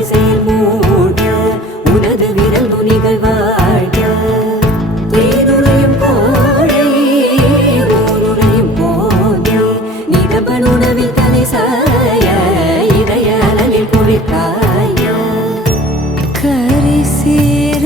பரிசேல் மூட உனது விரல் நுனிகள் வாழ்க தேனுரையும் போழை ஊருரையும் போதை நிதபன் உணவில் தலை சாய இதய அலனில் குளிர்காய கரை சேர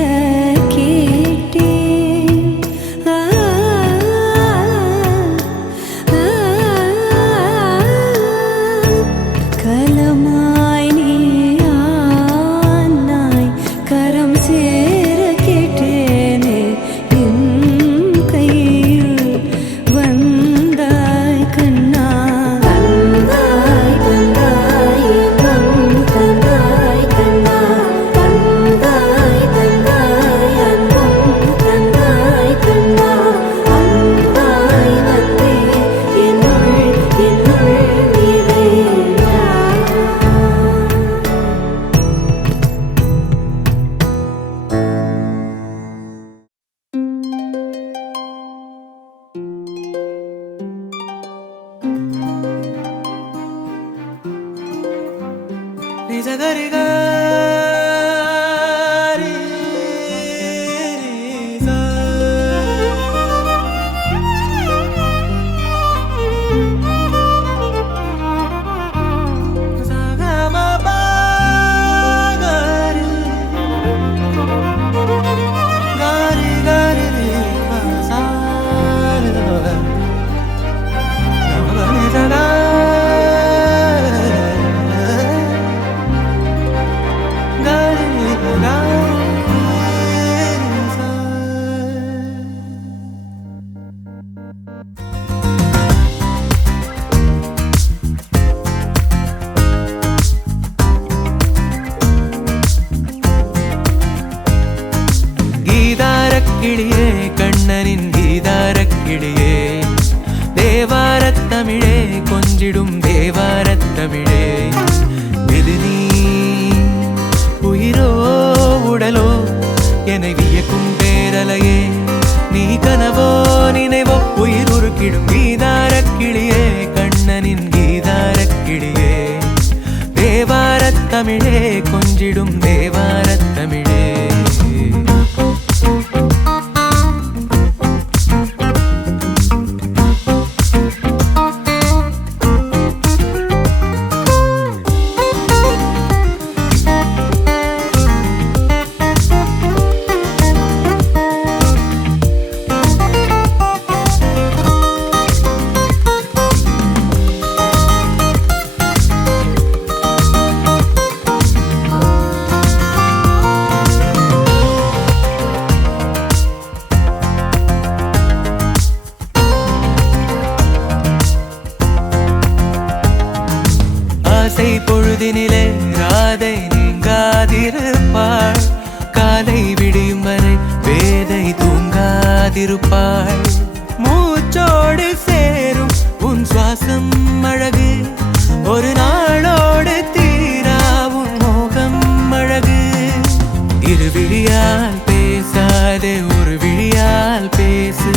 கிளியே கண்ணனின் கீதாரக்கிளியே தேவாரத்தமிழே கொஞ்சிடும் தேவாரத்தமிழே எது நீ உயிரோ உடலோ என வியக்கும் பேரலையே நீ கனவோ நினைவோ உயிர் உருக்கிடும் கீதாரக்கிளியே கண்ணனின் கீதாரக்கிளியே தேவாரத்தமிழே கொஞ்சிடும் தேவாரத்தமிழே பொழுதினிலே ராதை நீங்காதிருப்பாள் காலை விடியும் வரை வேதை தூங்காதிருப்பாள் மூச்சோடு சேரும் உன் சுவாசம் அழகு ஒரு நாளோடு தீரா உன் மோகம் அழகு இரு விழியால் பேசாதே ஒரு விழியால் பேசு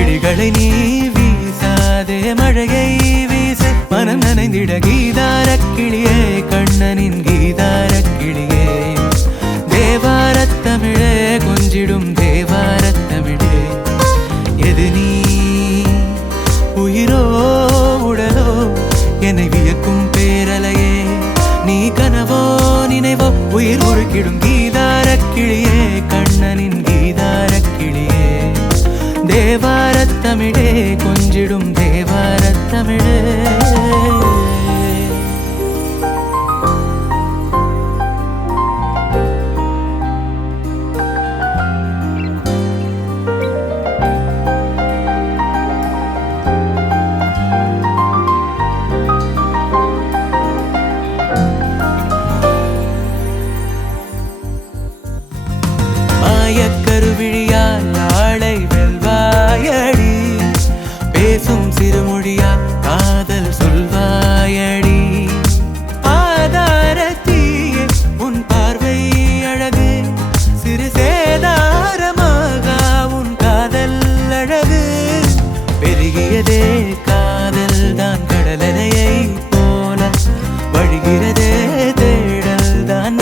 இடிகளை நீ வீசாதே மழையை வீசு மனம் நனைந்திட கீதாரக்கிளியே கண்ணனின் கீதாரக்கிளியே தேவாரத்தமிழே கொஞ்சிடும் தேவாரத்தமிழே எது நீ உயிரோ உடலோ என்னை வியக்கும் பேரலையே நீ கனவோ நினைவோ உயிர் உருக்கிடும் கீதாரக்கிளியே கண்ணனின் கீதாரக்கிளியே தேவாரத்தமிழே கொஞ்சிடும் தேவாரத்தமிழே மாயக்கருவிழியால் நாளை வெல்வாயடி பேசும் சிறுமொழியா காதல் சொல்வாயடி ஆதாரத்தீயே உன் பார்வை அழகு சிறு சேதாரமாக உன் காதல் அழகு பெருகியதே காதல் தான் கடலலையை போல வழிகிறதே தேடல் தான்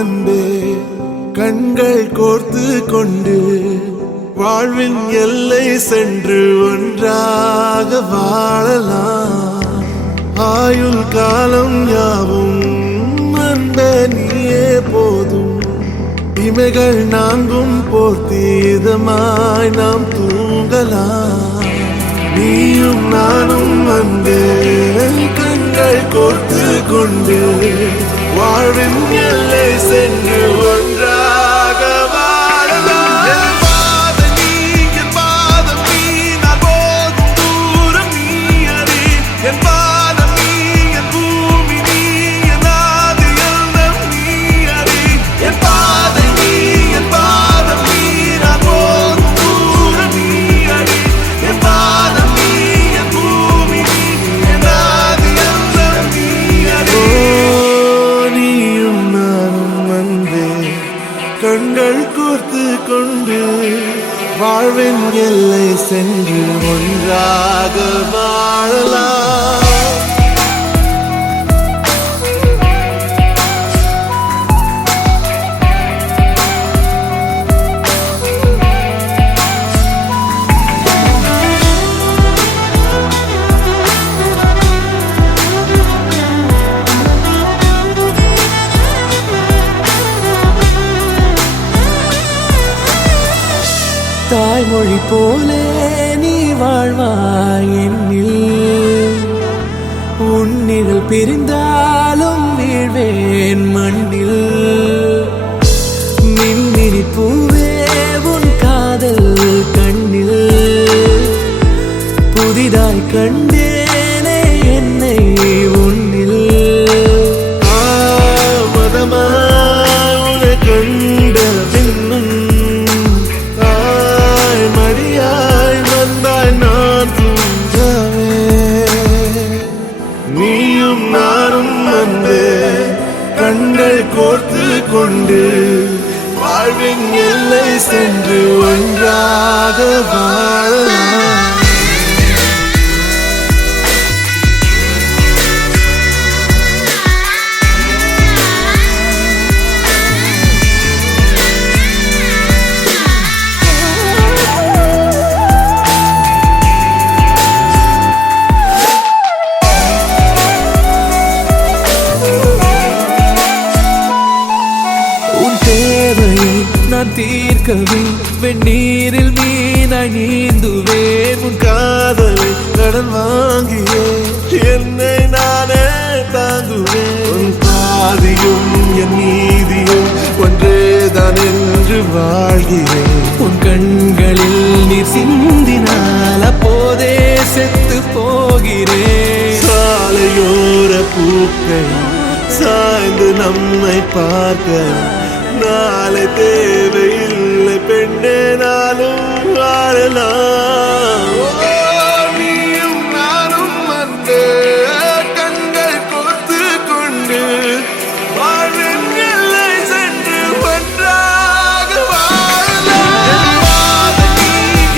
அன்பே கண்கள் கோர்த்து கொண்டு வாழ்வின் எல்லை சென்று ஒன்றாக வாழலாம். ஆயுள் காலம் யாவும் அன்பே நீயே போதும். இமைகள் நான்கும் போர்த்தி இதமாய் நாம் தூங்கலாம். நீயும் நானும் அன்பே கண்கள் கோர்த்து கொண்டு வாழ்வின் எல்லை சென்று ஒன்றாக வாழலாம். என் பாதம் நீ, என் பாதம் நீ, நான் போகும் தூரம் நீ அறி. என் பாதம் நீ, என் பூமி நீ, என் ஆதி எல்லாம் நீ அறி. என் பாதம் நீ, என் பாதம் நீ, நான் போகும் தூரம் நீ அறி. என் பாதம் நீ, என் பூமி நீ, என் ஆதி எல்லாம் நீ அறி. நீயும் நானும் அன்பே கண்கள் கோர்த்து கொண்டு வாழ்வின் எல்லை சென்று ஒன்றாக வாழலாம். தாய்மொழி போலே நீ வாழ்வாய் என்னில். உன்னிகள் பிரிந்தாலும் வீழ்வேன் மண்ணில். மின்மினி பூவே உன் காதல் கண்ணில் புதிதாய் கண்டேனே என்னை உன்னில். மதமாய் கண்ட பின்னும் மடியாய் வந்தாய் நான் தூங்கவே. நீயும் நானும் அன்பே கண்கள் கோர்த்து கொண்டு வாழ்வின் எல்லை சென்று ஒன்றாக வாழலாம். நான் தீர்க்கவே வெந்நீரில் மீனாய் நீந்துவேன். உன் காதலை கடன் வாங்கியே என்னை நானே தாங்குவேன். உன் பாதியும் என் நீதியும் ஒன்றேதான் என்று வாழ்கிறேன். உன் கண்களில் நீர் சிந்தினால் அப்போதே செத்து போகிறேன். சாலையோர பூக்கள் சாய்ந்து நம்மை பார்க்க நாளை தேவையில்லை பெண்ணே, நாளும் வாழலாம். நீயும் நானும் அன்பே கண்கள் கோர்த்து கொண்டு வாழ்வின் எல்லை சென்று ஒன்றாக வாழலாம். என் பாதம் நீ,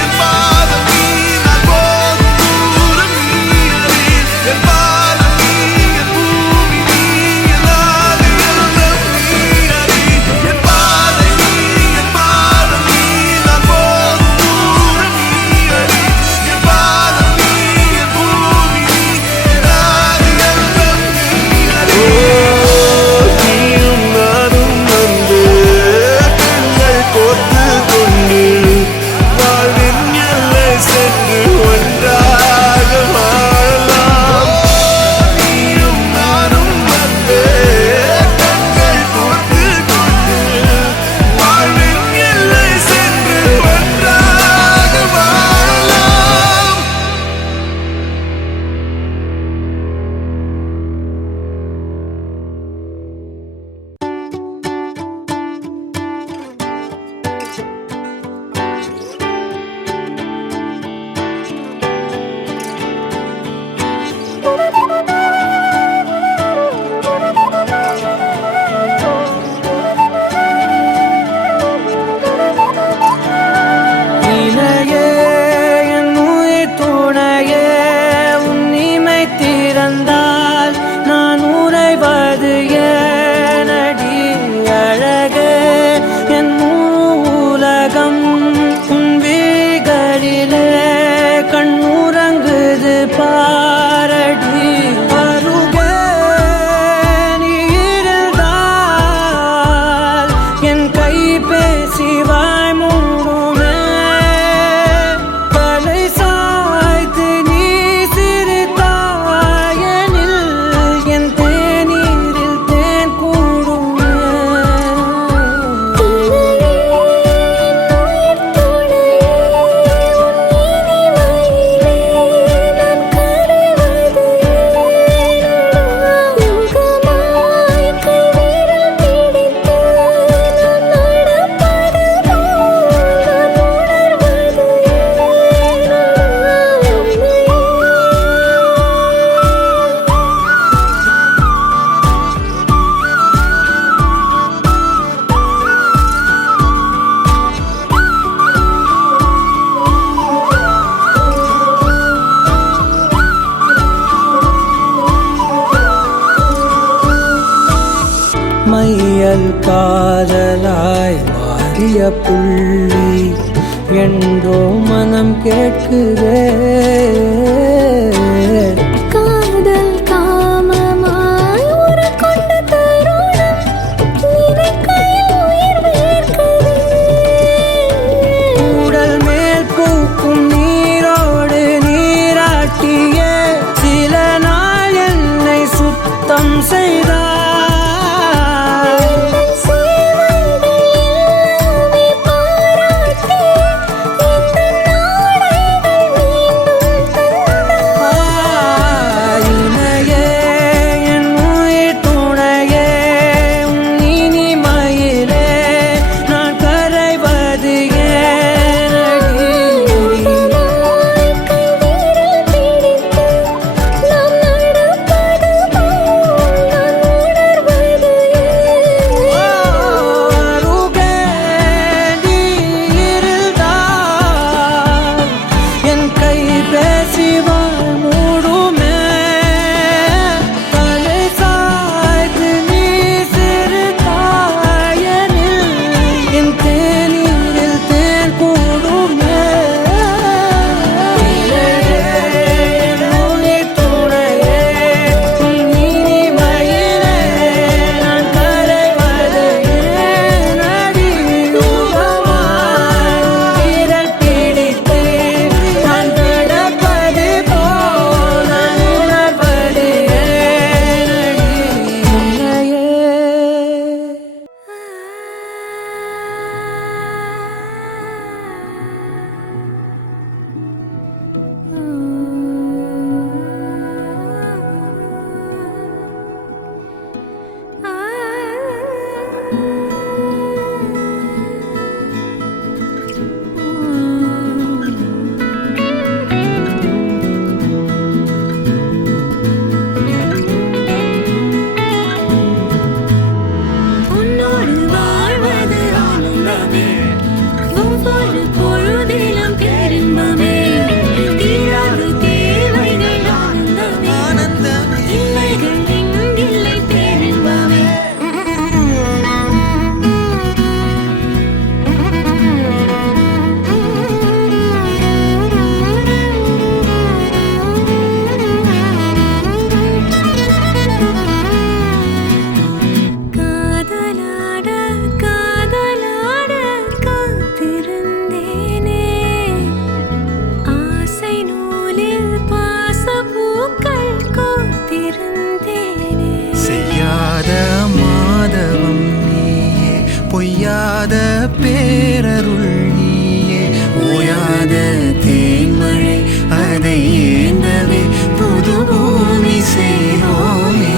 என் பாதம் நீ, நான் போகும் தூரம் நீ அறி. என் பாதம் நீ, என் பூமி நீ, என் ஆதி எல்லாம் நீ அறி. என் பாதை நீ, என் பாதம் நீ, நான் போகும் தூரம் நீ காதல் காதலாய் மாறிய புள்ளி என்றோ மனம் கேட்குதே. காதல் காமமாய் உருக்கொண்ட தருணம் நினைக்கையில் உயிர் வேர்க்குதே. உடல் மேல் பூக்கும் நீரோடு நீராட்டியே சில நாள் என்னை சுத்தம் செய்தார். பொய்யாத பேரருள் நீயே, ஓயாத தேன்மழை அதை ஏந்தவே புது பூமி செய்வோமே.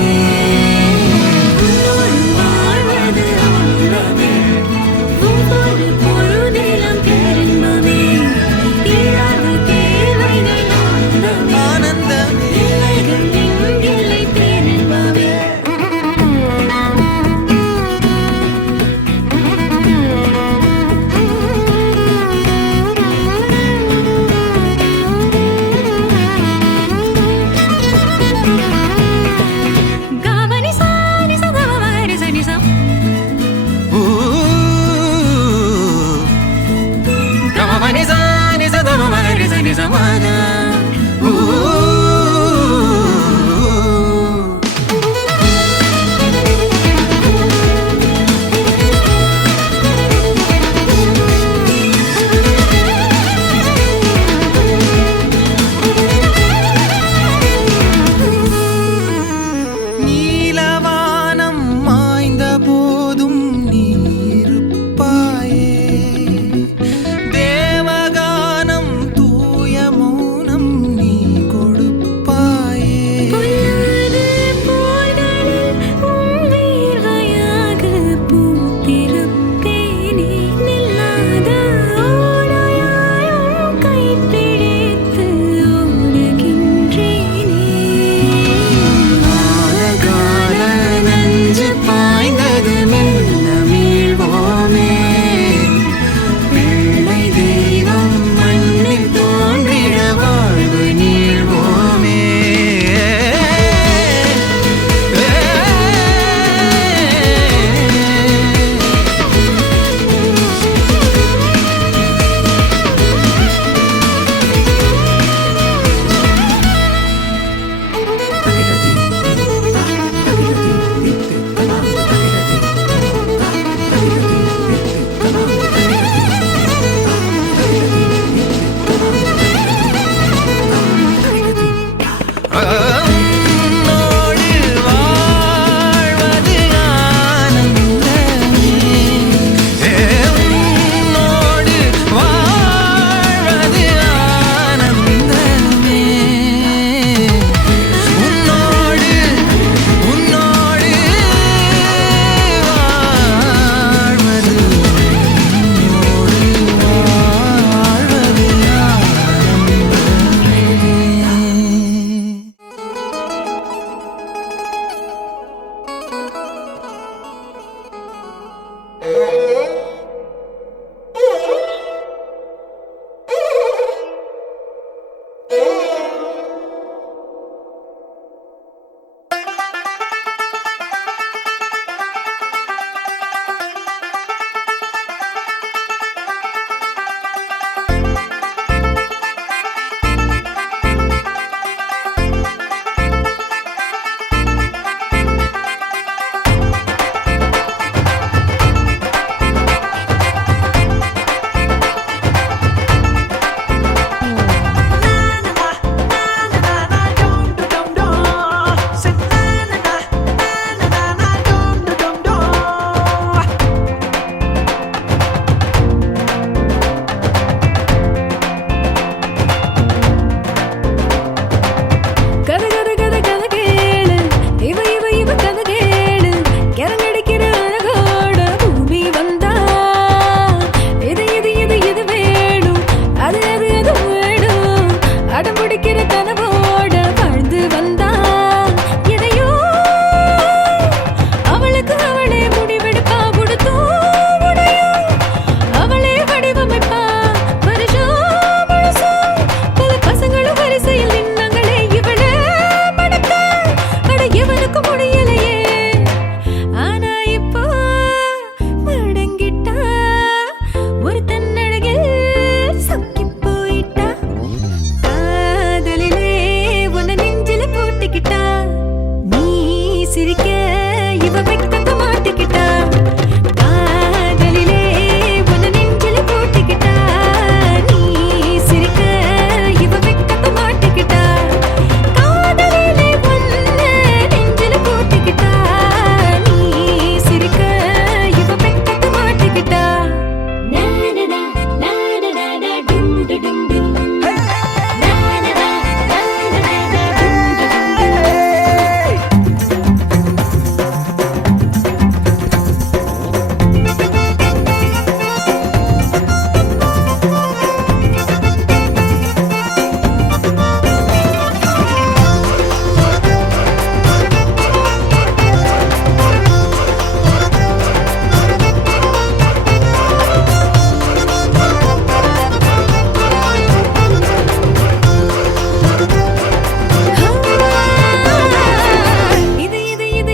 மாட்டிக்கிட்டா நீ சிரிக்க இவ வெட்கத்த மாட்டிக்கிட்டா காதலிலே உன்னை நெஞ்சில போட்டுக்கிட்டா நீ சிரிக்க இவ வெட்கத்த மாட்டிக்கிட்டா காதலிலே உன்னை நெஞ்சில போட்டுக்கிட்டா நீ சிரிக்க இவ வெட்கத்த மாட்டிக்கிட்டா நானடா நானடா டும் டும் டும் நானடா நானடா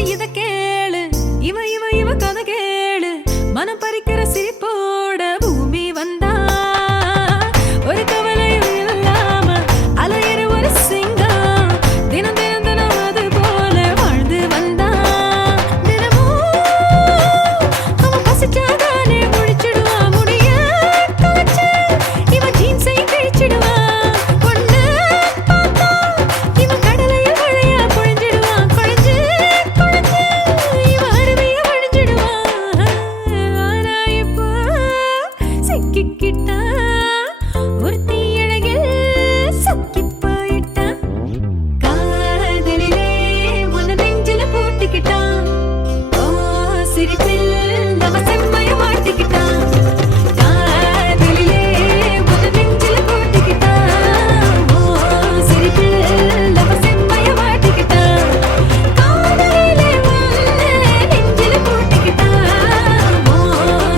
இத கேளு இவ கதை கேளு மனம் பறிக்கிற சிரிப்போட பூமி வந்தா ஒரு கவலையும் இல்லாம அலையிற ஒரு சிங்கம் தினம் தினம் தினம் அது போல வாழ்ந்து வந்தா தினமும் அவன் பசிச்சாதானே முழிச்சிடுவான் முடிய காய்ச்சி இவன் ஜீன்ஸை கிழிச்சிடுவான் பொண்ணு பார்த்தா இவன் கடலையில் மழையா பொழிஞ்சிடுவான் குழஞ்சு குழஞ்சு இவன் அருவிய வழிஞ்சிடுவான் ஆனா இப்போ சிக்கிக்கிட்டா ஒருத்தி அழகில் சொக்கி போயிட்டான் காதலிலே உன்னை நெஞ்சில போட்டுக்கிட்டான் ஓ சிரிப்பில் அவ செம்மைய மாட்டிக்கிட்டான் காதலிலே உன்னை நெஞ்சில போட்டுக்கிட்டான் ஓ சிரிப்பில் அவ செம்மைய மாட்டிக்கிட்டான் காதலிலே உன்னை நெஞ்சில போட்டுக்கிட்டான் ஓ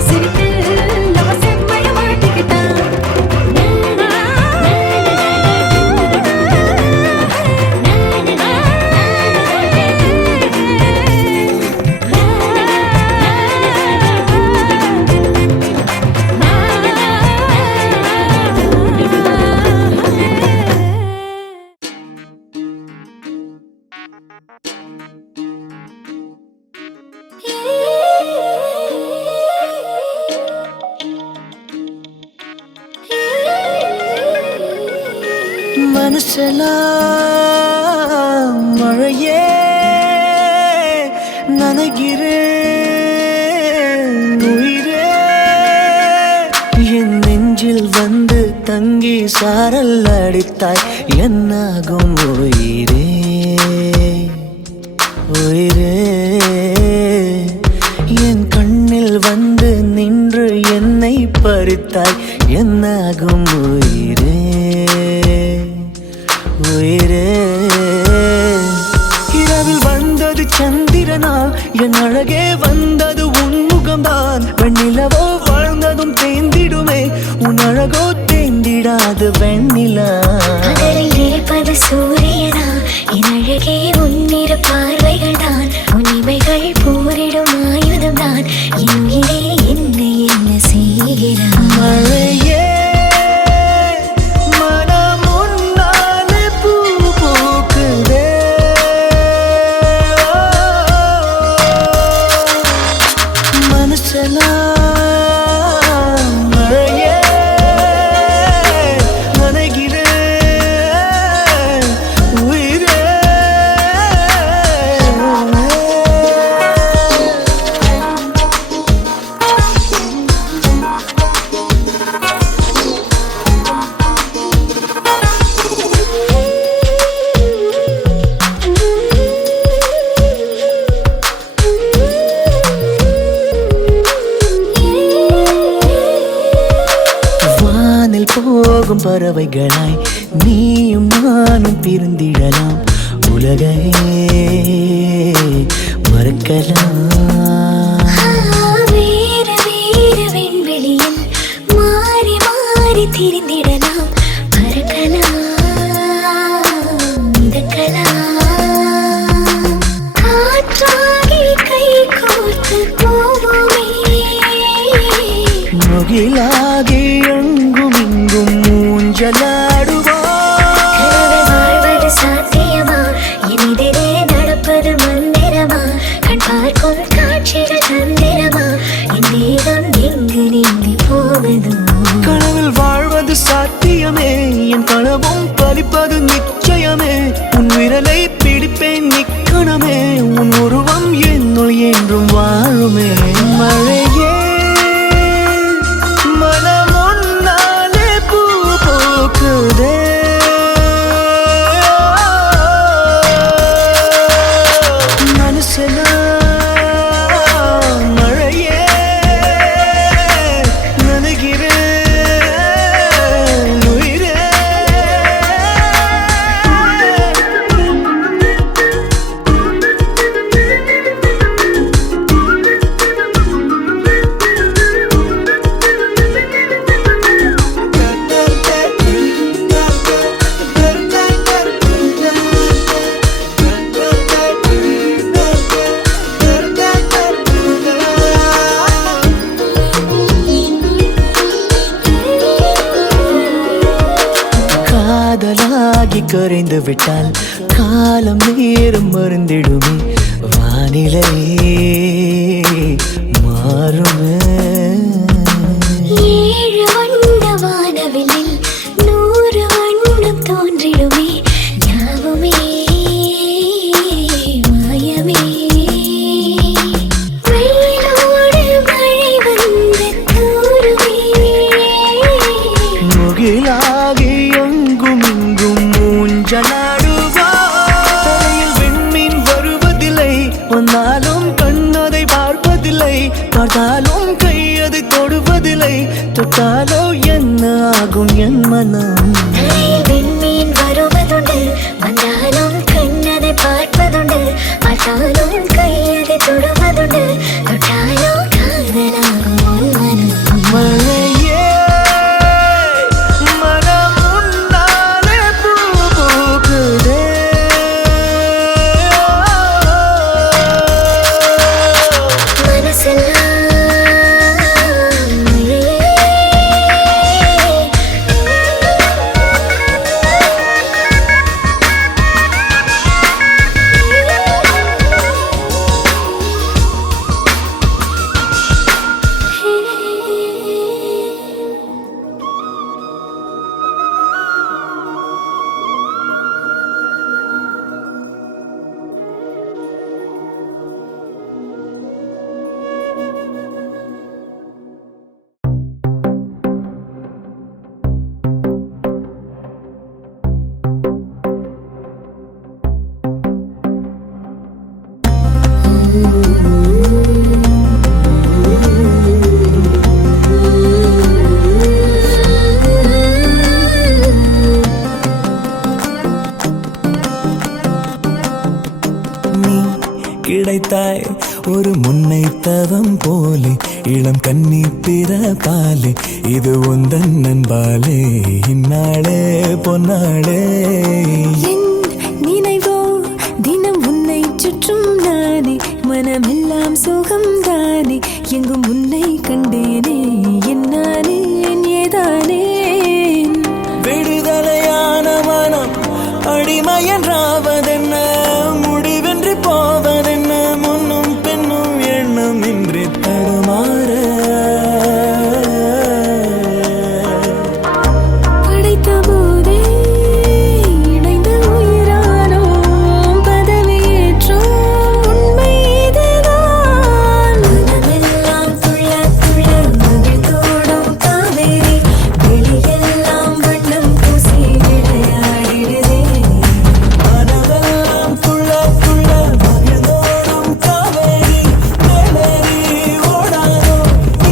சிரிப்பில் அவ செம்மைய மாட்டிக்கிட்டான் மனசெல்லாம் மழையே நனைகிறேன் உயிரே என் நெஞ்சில் வந்து தங்கி சாரல் அடித்தாய் என்னாகும் உயிரே உயிரே என் கண்ணில் வந்து நின்று என்னை பறித்தாய் என்னாகும் உயிரே உயிரே இரவில் வந்தது சந்திரனா என் அழகே வந்தது உன் முகம்தான் வெண்ணிலவோ வாழ்ந்ததும் தேந்திடுமே உன் அழகோ தேந்திடாது வெண்ணிலா பகலில் இருப்பது சூரியனா என் அழகே உன்னிரு பார்வைகள் தான் உன்னிமைகள் போரிடும் ஆயுதம் தான் என் உயிரே என்னை என்ன செய்கிறான் மழையே மனம் உன்னாலே பூ பூக்குதே மனசெல்லாம் மழையே நனைகிறேன் உயிரே வானில் போகும் பறவைகளாய் நீயும் நானும் பிரிந்திடலாம் உலகையே மறக்கலாம் வேறு வேறு விண்வெளியில் மாறி மாறி திரிந்திடலாம் பறக்கலாம் மிதக்கலாம் காற்றாகி கை கோர்த்து போவோமே முகிலாகி எங்கும் இங்கும் மூஞ்சலாடுவா வாழ்வது சாத்தியமா இனிதே குறைந்து விட்டால் காலம் நேரம் மருந்திடுமே, வானிலை மாறுமே. 7 வண்ண வானவில்லில் 100 வண்ணம் தோன்றிடுமே, யாவுமே மாயமே. வெயிலோடு மழை வந்து தூருமே, முகிலாகி எங்கும் இங்கும் மூஞ்சலாடுவாயில். விண்மீன் வருவதில்லை, வந்தாலும் கண்ணதை பார்ப்பதில்லை, பார்த்தாலும் கையதை தொடுவதில்லை, தொட்டாலோ என்ன ஆகும் என் மனம். தலையில் விண்மீன் வருவதுண்டு, வந்தாலும் கண்ணதை பார்ப்பதுண்டு, பார்த்தாலும் கையதை தொடுவதுண்டு, தொட்டாலோ காதலாகும் உன் மனம். மழையே மனம் உன்னாலே பூ பூக்குதே. மனசெல்லாம் மழையே. நீ கிடைத்தாய் ஒரு முன்னை தவம் போலே, இளம் கன்னி பிறப்பாலே, இது உந்தன் நண்பாலே, இந்நாளே பொன்னாளே. என் நினைவோ தினம் உன்னை சுற்றும் நானே, மனமெல்லாம் சுகம்தானே, எங்கும் உன்னை கண்டேனே, என்னானே ஏதானே. விடுதலையான மனம் அடிமையன்றாவதென்ன, முடிவென்று போவதென்ன, முன்னும் பின்னும் எண்ணம் இன்றி தடுமாற. படைத்த போதே இணைந்து உயிரானோம், பதவியேற்றோம், உண்மை இதுதான். மனமெல்லாம் துள்ள துள்ள மகிழ்ந்தோடும் காவேரி, வெளியெல்லாம் வண்ணம் பூசி விளையாடிடுதே. மனதெல்லாம் துள்ள துள்ள மகிழ்ந்தோடும் காவேரி, வேலேரி ஓடாதோ,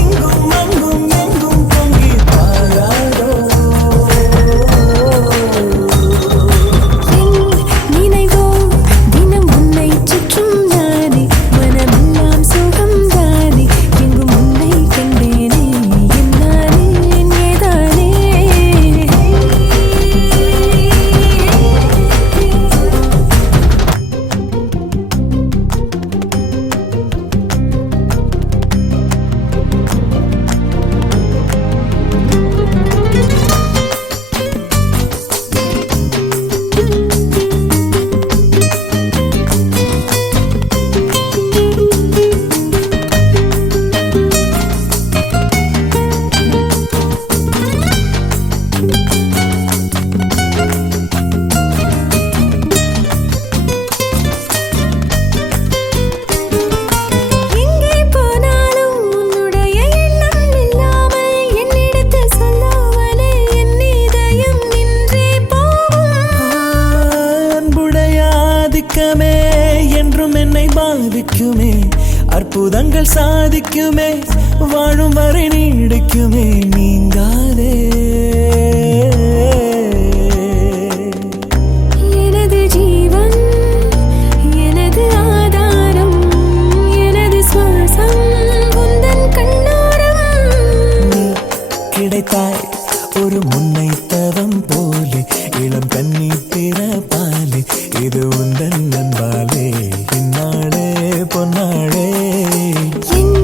இங்கும் அங்கும் எங்கும் பொங்கி பாயாதோ. என் நினைவோ தினம் உன்னை சுற்றும் நானே, மனமெல்லாம் சுகம்தானே, எங்கும் உன்னை கண்டேனே, என்னானே ஏதானே. எங்கே போனாலும் உன்னுடைய எண்ணம் இல்லாமல், என்னிடத்தில் சொல்லாமலே என் இதயம் நின்றே போகும். அன்புடைய ஆதிக்கமே என்றும் என்னை பாதிக்குமே, அற்புதங்கள் சாதிக்குமே, வாழும் வரை நீடிக்குமே, நீங்காதே. எனது ஜீவன், எனது ஆதாரம், எனது சுவாசம், உந்தன் கண்ணோரம். நீ கிடைத்தாய் ஒரு முன்னை தவம் போலே, இளம் கன்னி பிறப்பாலே, இது உந்தன் நண்பாலே, இந்நாளே பொன்னாளே. என்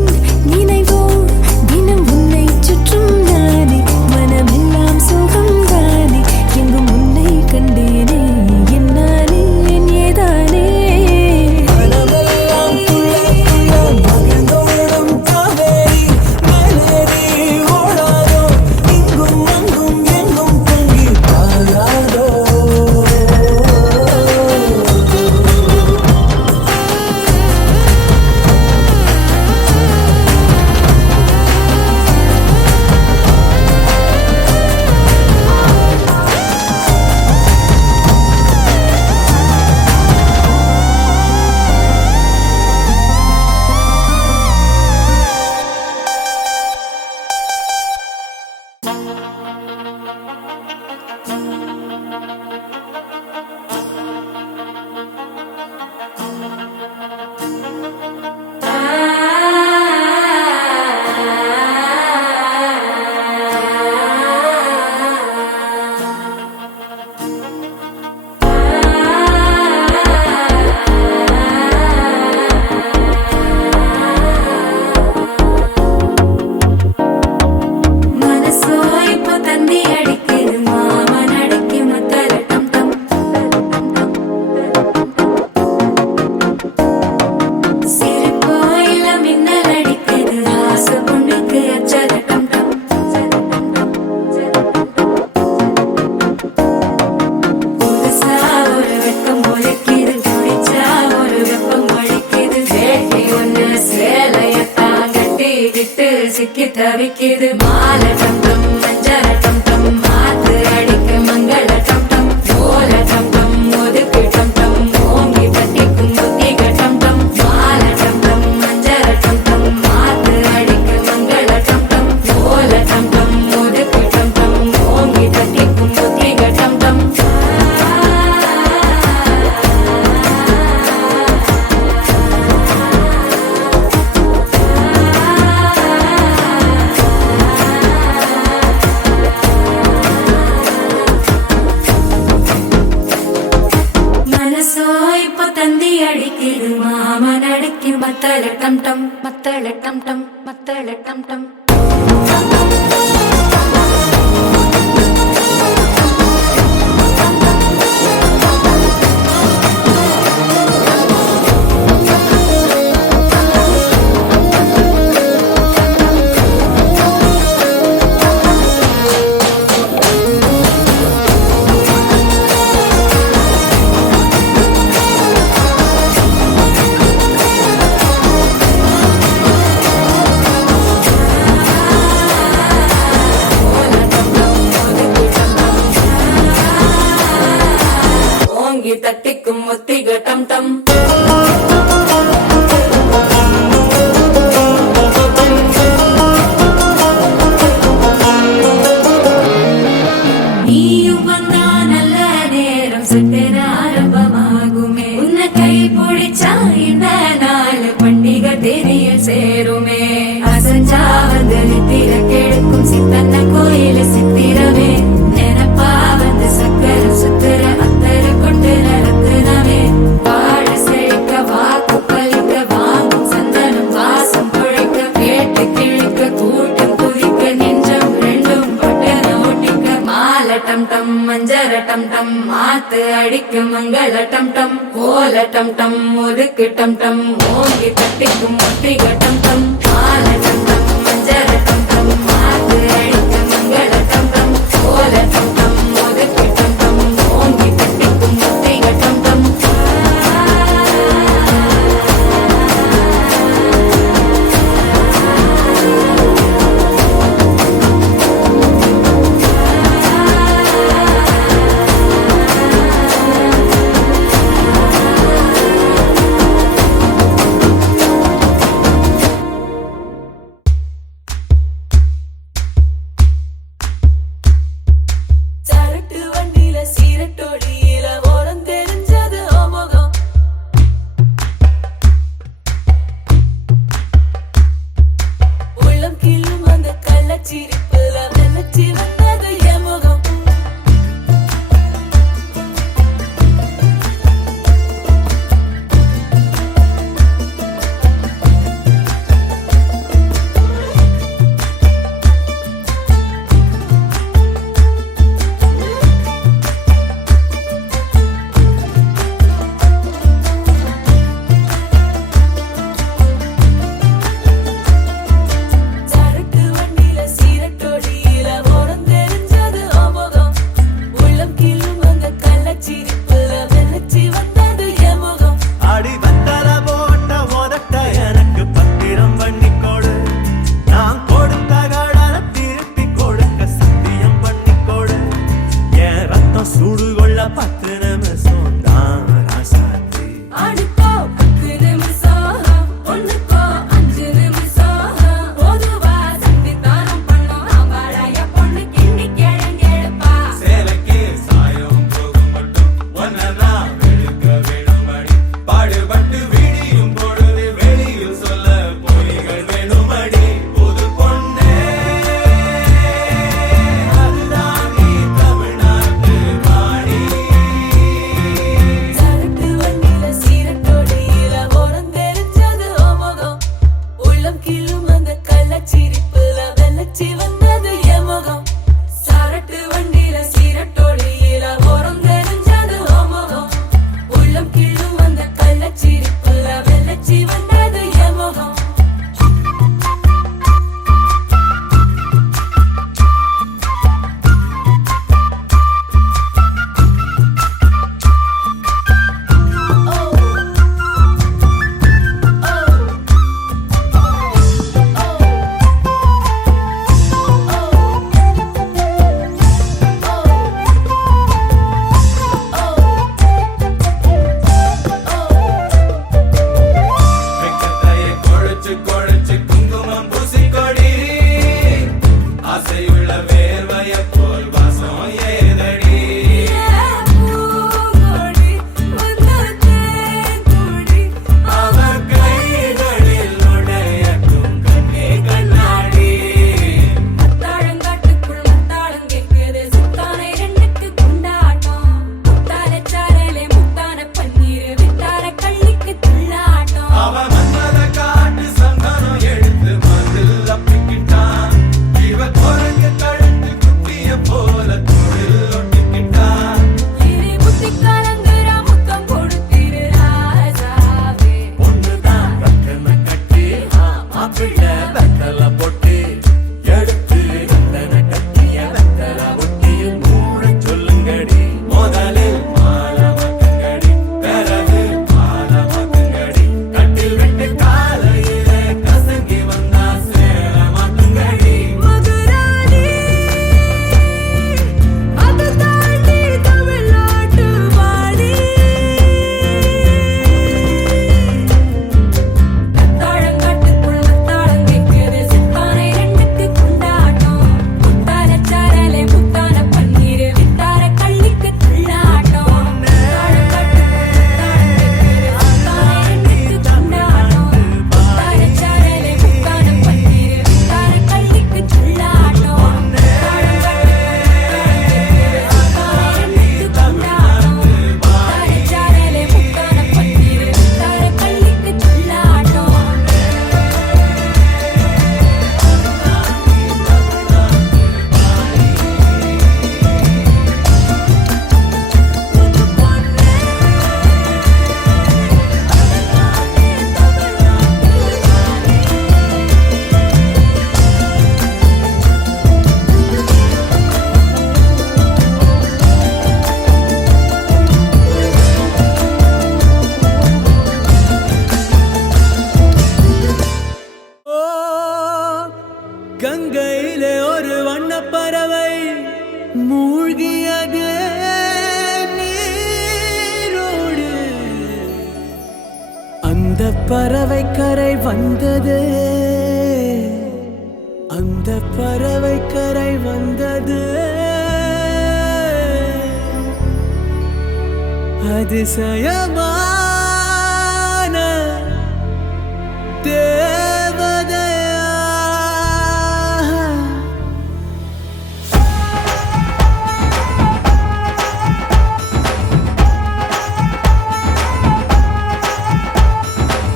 நினைவோ தினம் உன்னை சுற்றும் நானே, மனமெல்லாம் சுகம்தானே, எங்கும் உன்னை கண்டேனே, சிக்கி தவிக்குது மாலை டம் டம் மஞ்சள டம் டம் மாத்து அடிக்க மங்கள டம் டம் ஓல டம் டம் ஒதுக்கு டம் டம் ஓங்கி தட்டிக்கும் புத்திக டம் டம் மாலை டம் டம் மஞ்சள டம் டம் மாத்து அடிக்க மங்கள டம் டம் ஓல டம் டம் ஒதுக்கு டம் டம் ஓங்கி தட்டிக்கும் புத்திக டம் டம் மனசோ இப்ப தந்தி அடிக்குது மாமன் அடிக்கும் மத்தள டம் டம் மத்தள டம் டம் மத்தள டம் டம் ஓங்கி தட்டிக்கும் முத்திக டம் டம் நீயும் வந்தா நல்ல நேரம் சட்டென ஆரம்பமாகுமே உன்னை கை பிடிச்சா இந்த நாள் பண்டிகை தேனியில் சேருமே அசஞ்சா வந்து நித்திர கெடுக்கும் சித்தன்ன கோயில சித்திரமே நினப்பா வந்து சக்கர சுத்துற அத்தர கொண்டு நடத்துனவே வாழ செழிக்க வாக்கு பலிக்க வாங்கும் சந்தனம் வாசம் பொழைக்க கேட்டு கிழிக்க கூட்டம் குதிக்க நெஞ்சம் ரெண்டும் பட்டன ஒட்டிக்க மாலை டம் டம் மஞ்சர டம் டம் மாத்து அடிக்க மங்கள டம் டம் ஓல டம் டம் ஒதுக்கு டம் டம் ஓங்கி தட்டிக்கும் முத்திக டம் டம் மாலை டம் டம் மஞ்சர டம் டம் மாத்து அடிக்க மங்கள டம் டம் ஓல டம் டம் ஒதுக்கு டம் டம் ஓங்கி தட்டிக்கும் முத்திக டம் டம் அந்த பறவை கரை வந்தது, அந்த பறவை கரை வந்தது, அதிசயமான தேவதையா.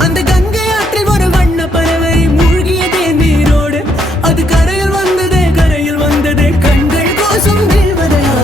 அந்த கங்கை ஆற்றில் ஒரு வண்ண பறவை மூழ்கியதே நீரோடு, அது கரையில் வந்ததே, கரையில் வந்ததே, கண்கள் கோசும் தேவதையா.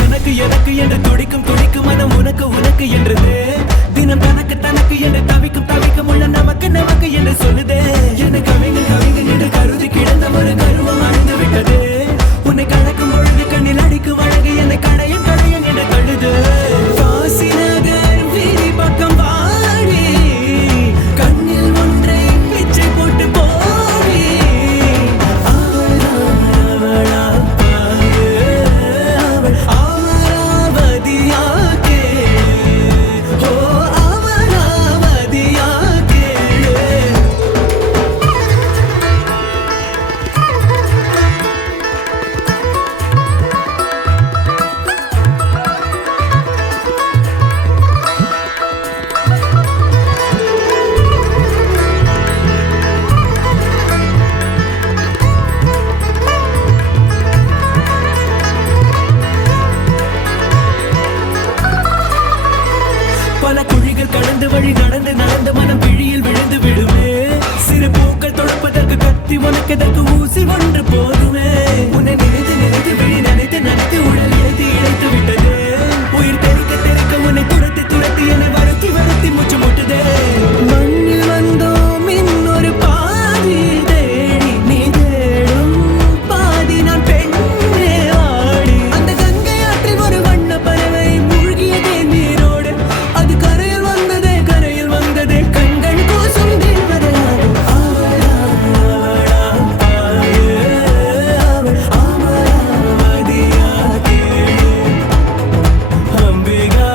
எனக்கு எனக்கு என்று துடிக்கும் துடிக்கும் மனம் உனக்கு உனக்கு என்றது, தினம் தனக்கு தனக்கு என்று தவிக்கும் தவிக்கும் உள்ள நமக்கு நமக்கு என்று சொல்லுதே. என்னை கவிங்க கவிங்க என்று கருதி கிடந்த ஒரு கருவம் அழிந்து விட்டது, உன்னை கலக்கும் பொழுது கண்ணில் அடிக்கும் அழகு என்னை கடையன் கடையன் என்று தழுது. காசி நகர் வீதி பக்கம் வாடி, கண்ணில் ஒன்றை பிச்சை போட்டு போடி, அவளா அவளா பல குழிகள் கடந்து வழி நடந்து நடந்து மனம் விழியில் விழுந்து விடுமே, சிறு பூக்கள் தொடுப்பதற்கு கத்தி உனக்கதற்கு ஊசி ஒன்று போதுமே. உன்னை நினைத்து நினைத்து விழி நினைத்து நினைத்து உடல் இழைத்து இழைத்து விட்டது, உயிர் தெறிக்க தெறிக்க உன்னை துரத்தி துரத்தி என்னை வருத்தி வருத்தி முச்சு முட்டுதே. மண்ணில் வந்தோம் இன்னொரு பாதி தேடி, நீ தேடும் பாதி நான் பெண்ணே ஆடி. அந்த கங்கை ஆற்றில் ஒரு வண்ண பறவை மூழ்கியதே நீரோடு, அது கரையில் வந்ததே, கரையில் வந்ததே, கண்கள் கோசும் தேவதையா. அவளா அவளா அவள் அமராவதியா கேளு, அம்பிகா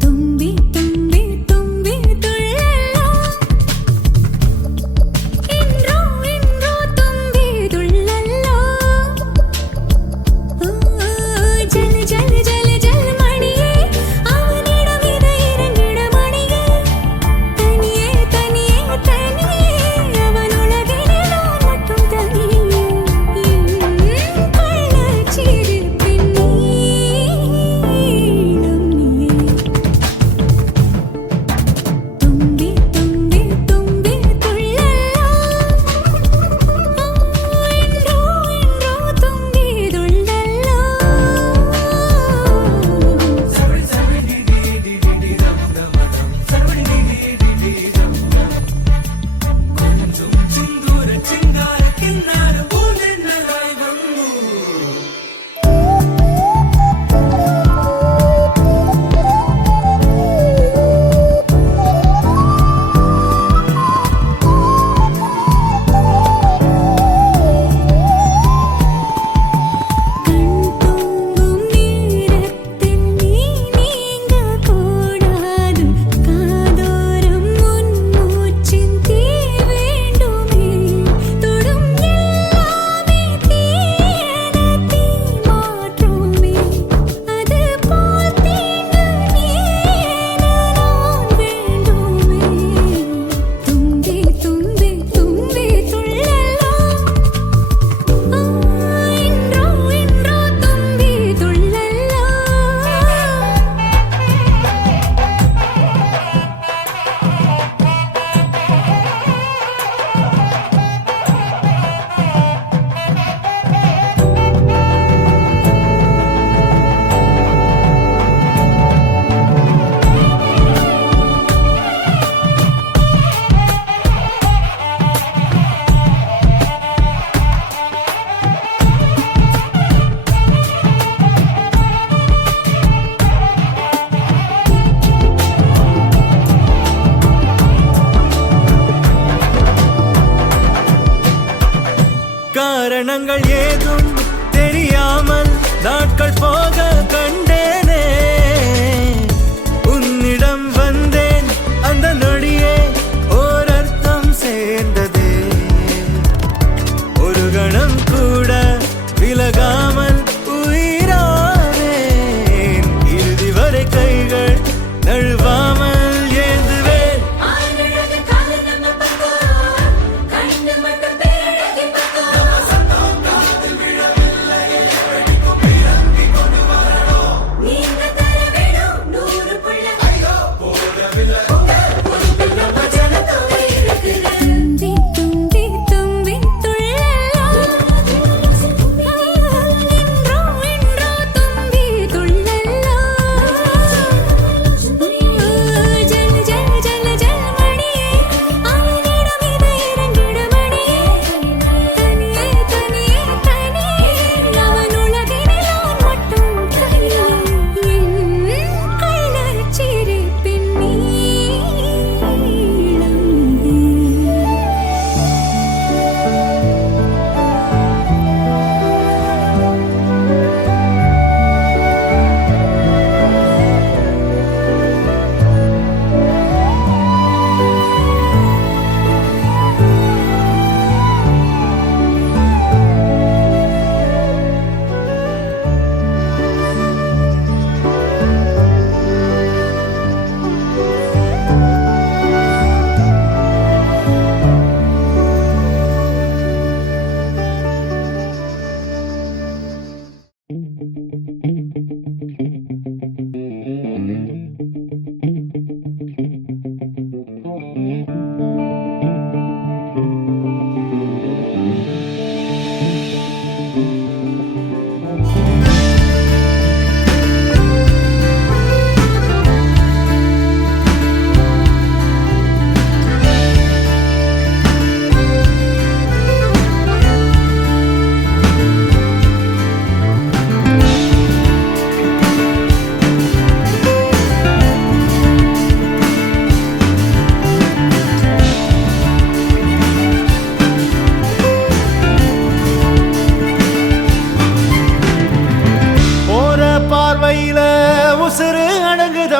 തുമ്പി തുമ്പി തുമ്പി തുള്ളല്ലോ ഇൻറോ ഇൻറോ തുമ്പി തുള്ളല്ലോ ജല ജല ജല ജല മണിയേ അവനിടം ഇത് ഇരണ്ടിട മണിയേ തനിയേ തനിയേ തനിയേ അവനുലകിലെ ഞാൻ மட்டும் തനിയേ കൊള്ളച്ചിരിപ്പിൻ നീളം നീയേ തുമ്പി തുമ്പി തുമ്പി തുള്ളല്ലോ ഇൻറോ ഇൻറോ തുമ്പി തുള്ളല്ലോ കൺതൂങ്ങും നേരത്തിൽ നീ നീങ്ങകൂടാതെ കാതോരം മുൻമൂച്ചിൻ തീ വേണ്ടുമേ തൊടും எல்லாமே தீயன தீ மாற்றுமே அதுபோல் தீண்டு நீயன நான் வேண்டுமே தும்பி தும்பி தும்பி துள்ளலோ ഇൻറോ ഇൻറോ തുമ്പി തുള്ളല്ലോ காரணங்கள் ஏதும் தெரியாமல் நாட்கள் போக கண்டேனே உன்னிடம் வந்தேன் அந்த நொடியே ஓர் அர்த்தம் சேர்ந்ததே ஒரு கணம் கூட விலகாமல் உயிராவேன் இறுதி வரை கைகள் நழுவாமல் ஏந்துவேன் ஆனழகு காதல் நம்ம பக்கம் கண்ணு மட்டும் பேரழகி பக்கம் நீ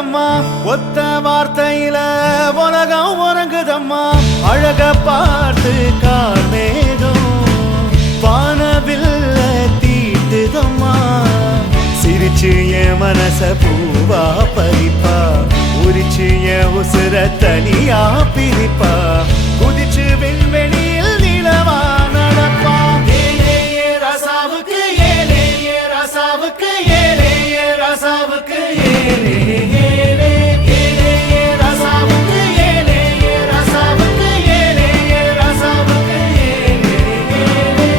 உறங்குதம்மா ஒத்த வார்த்தையில உலகம் உறங்குதம்மா அழக பார்த்து கார்மேகம் வானவில்ல தீட்டுதம்மா சிரிச்சு என் மனச பூவா பறிப்பா உரிச்சு என் உசுர தனியா பிரிப்பா குதிச்சு விண்வெளியில் நிலவா நடப்பா ஏலே ஏ ரசாவுக்கு ஏலே ஏ ரசாவுக்கு ஏலே ஏ ரசாவுக்கு ஏலே ஏலே ஏலே ஏ ரசாவுக்கு ஏலே ஏ ரசாவுக்கு ஏலே ஏ ரசாவுக்கு ஏலே ஏலே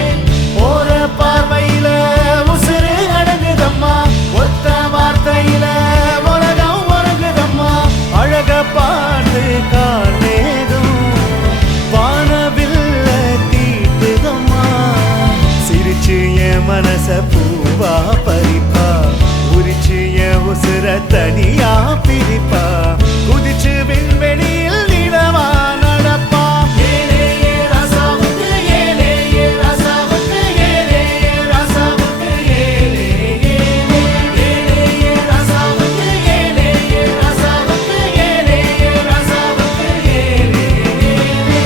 போற பார்வையில உசுறு அடங்குதம்மா ஒத்த வார்த்தையில உலகம் உறங்குதம்மா அழக பார்த்து கார்மேகம் வானவில்ல தீட்டுதம்மா சிரிச்சு என் மனச பூவா பறிப்பா உரிச்சு என் உசுர தனியா பிரிப்பா குதிச்சு விண்வெளியில் நிலவா நடப்பா ஏலே ஏ ரசாவுக்கு ஏலே ஏ ரசாவுக்கு ஏலே ஏ ரசாவுக்கு ஏலே ஏலே ஏலே ஏ ரசாவுக்கு ஏலே ஏ ரசாவுக்கு ஏலே ஏ ரசாவுக்கு ஏலே ஏலே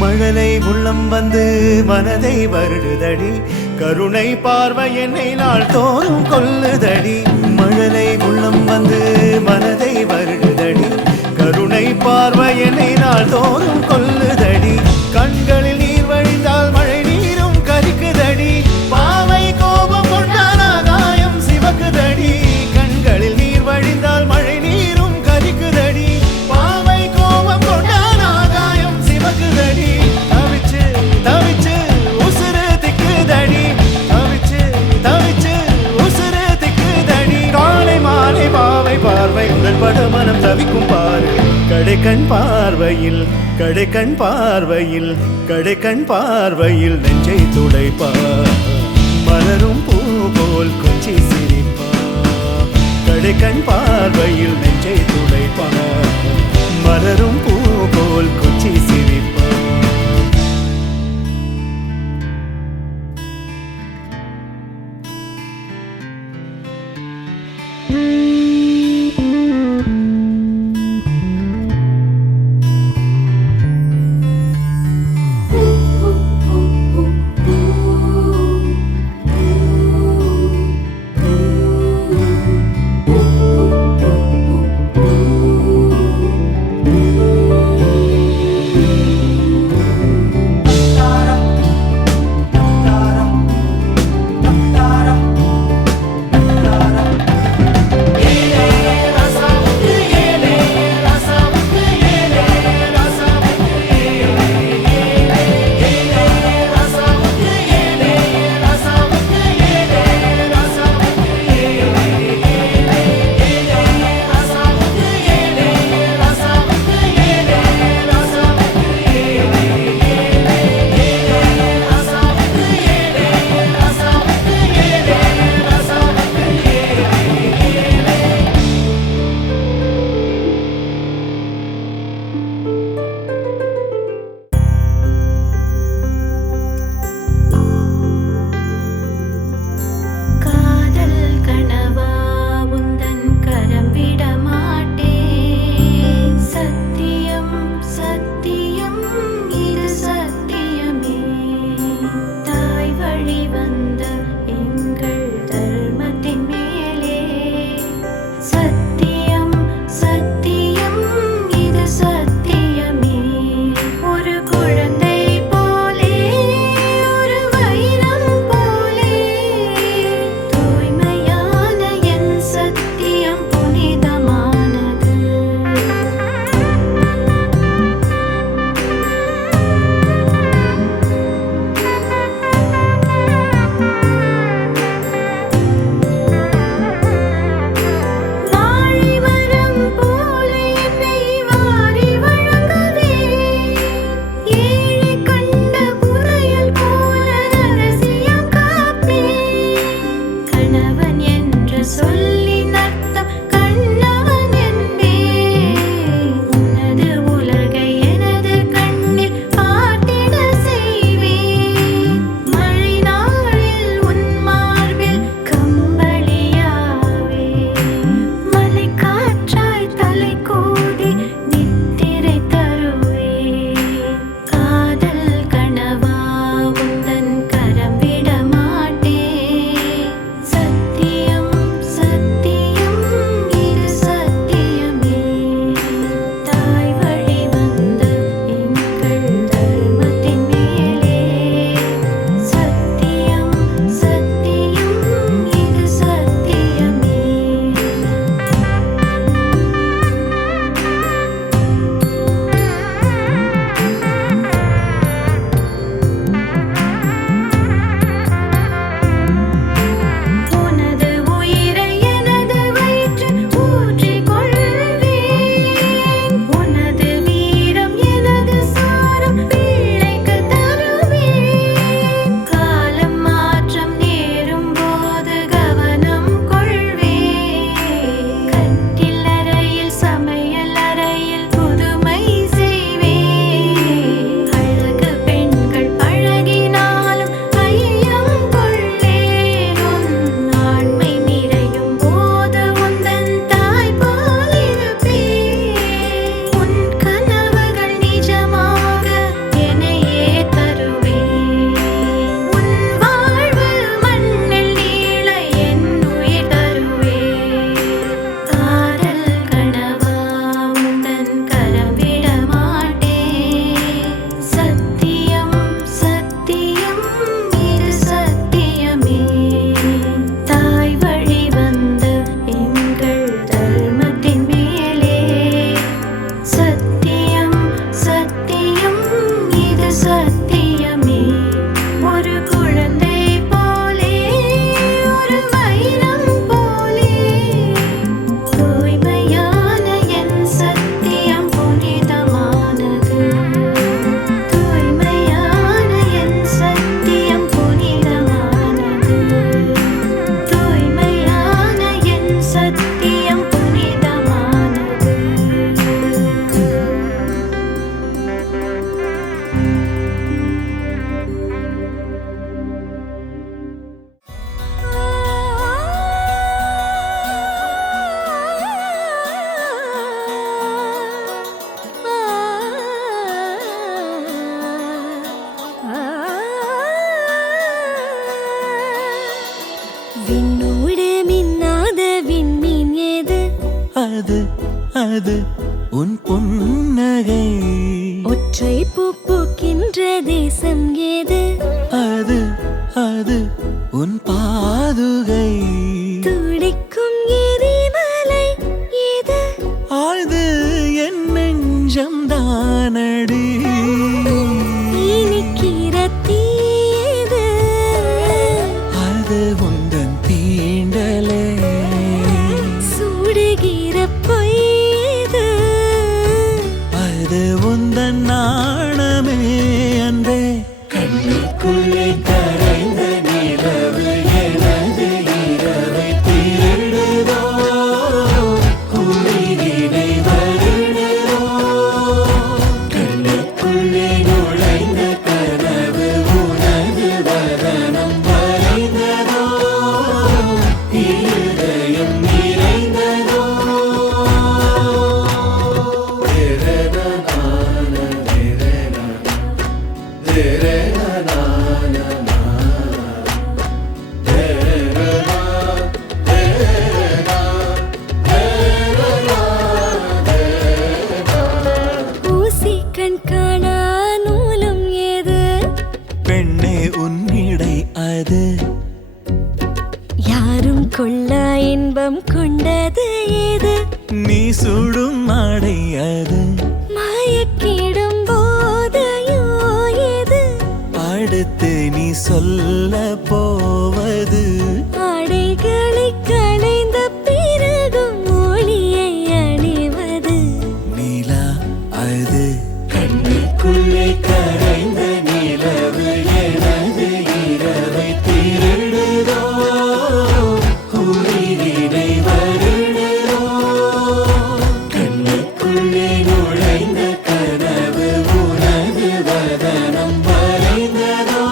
மழலை உள்ளம் வந்து மனதை வருடுதடி கருணை பார்வை என்னை நாள் தோறும் கொல்லுதடி மழலை உள்ளம் வந்து மனதை வருடுதடி கருணை பார்வை என்னை நாள் தோறும் கொல்லுதடி கண்களில் நீர் வழிந்தால் மழை நீரும் கரிக்குதடி பாவை கோபம் கொண்டால் ஆகாயம் சிவக்குதடி கண்களில் நீர் வழிந்தால் மழை நீரும் கரிக்குதடி பாவை கோபம் கொண்டால் ஆகாயம் சிவக்குதடி தவிச்சு தவிச்சு உசுறு திக்குதடி தவிச்சு தவிச்சு உசுறு திக்குதடி காலை மாலை பாவை பார்வை உடல் பட மனம் தவிக்கும் பாரு கடைக்கண் பார்வையில் கடைக்கண் பார்வையில் கடைக்கண் பார்வையில் நெஞ்சை துடைப்பார் மலரும் பூ போல் கொஞ்சி சிரிப்பார் கடைக்கண் பார்வையில் நெஞ்சை துடைப்பார் மலரும் பூ போல் கொஞ்சி சிரிப்பார் Ooh. அது அது உன் புன்னகை. ஒற்றை பூ பூக்கின்ற தேசம் ஏது? அது அது உன் பாதுகை. துடிக்கும் எரிமலை ஏது? ஆழ்து என் நெஞ்சம் தானடி. இனிக்கிற தீயது? அது உந்தன் தீண்டலே. சுடுகிற பொய்யது? அது உந்தன் நாணமே அன்பே. கண்ணுக்குள்ளே கரைந்த நிலவு எனது இரவை திருடுதோ, உயிரினை வருடுதோ. கண்ணுக்குள்ளே நுழைந்த கனவு உனது வதனம் வரைந்ததோ, இருதயம் நிறைந்ததோ. ஊசி கண் காணா நூலும் ஏது? பெண்ணே உன்னிடை அது. யாரும் கொள்ளா இன்பம் கொண்டது ஏது? நீ சுடும் ஆடை அது. மயக்கிடும் போதையோ ஏது? அடுத்து நீ சொல்ல போவது. ஆடைகளை களைந்த பிறகும் ஒளியை அணிவது. நிலா அது. கண்ணுக்குள்ளே கரைந்த நிலவு எனது இரவை திருடுதோ, உயிரினை வருடுதோ. கண்ணுக்குள்ளே நுழைந்த கனவு உனது வதனம் வரைந்ததோ,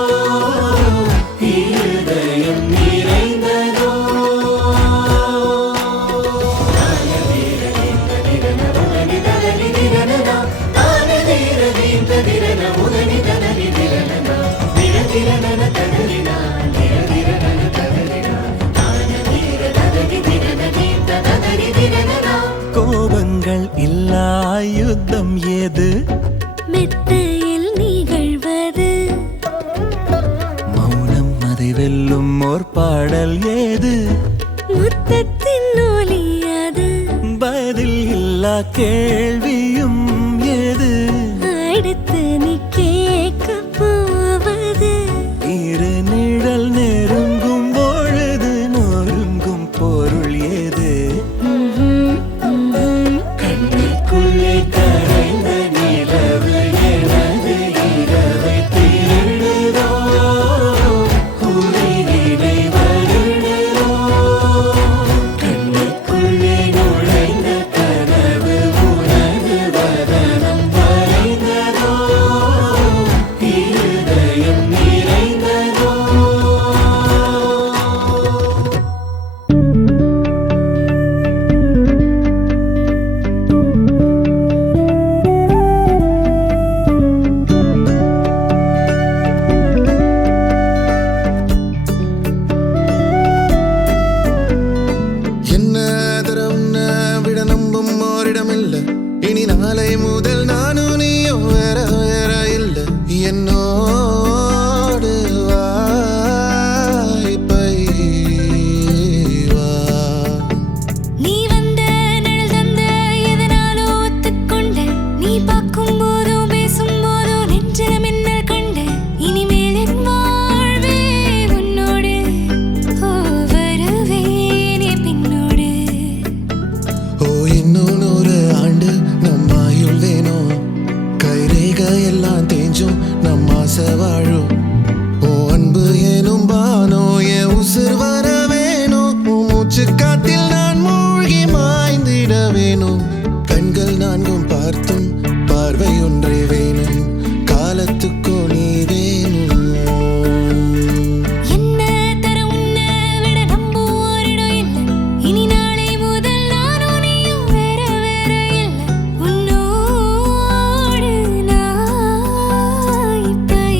இருதயம் நிறைந்ததோ. கோபங்கள் இல்லா யுத்தம் ஏது? மெத்தையில் நிகழ்வது. மௌனம் அதை வெல்லும் ஓர் பாடல் ஏது? முத்தத்தின் ஒலி அது. பதில் இல்லா கேள்வியும் ஏது? அடுத்து நீ கேட்கப் போவது. இரு நிழல் நெருங்கும் பொழுது நொறுங்கும் பொருள் ஏது? கண்ணுக்குள்ளே கரைந்த நிலவு எனது இரவை திருடுதோ, உயிரினை வருடுதோ. கண்ணுக்குள்ளே நுழைந்த கனவு உனது வதனம் வரைந்ததோ, இருதயம் நிறைந்ததோ. என்ன தர உன்னை விட நம்பும் ஓரிடமில்ல. இனி நாளை முதல் நானும் நீயும் வேற வேற இல்ல. என்னோடு வாய்ப்பை வா. நீ வந்த நிழல் தந்த எதனாலோ ஒத்துக்கொண்ட. நீ பார்க்கும் போதோ பேசும் போதோ நெஞ்சில மின்னல் கண்ட. இனிமேல் என் வாழ்வே உன்னோடு. ஓ வருவேனே பின்னோடு. ஓ இன்னும் 100 ஆண்டு நம்ம ஆயுள் வேணும். கைரேக எல்லாம் தேஞ்சும் நம்ம ஆசை வாழும். ஓ அன்பு ஏனும் பானோ என் உசுர் வர வேணும். உன் மூச்சு காத்தில் நான் மூழ்கி மாய்ந்திட வேணும். கண்கள் நான்கும் பார்த்தும் பார்வை ஒன்றே வேணும். காலத்துக்கோ நீ வேணும். என்ன தர உன்னை விட நம்பும் ஓரிடம் இல்ல. இனி நாளை முதல் நானும் நீயும் வேற வேற இல்ல. உன்னோடு நான் இப்பயேதான்.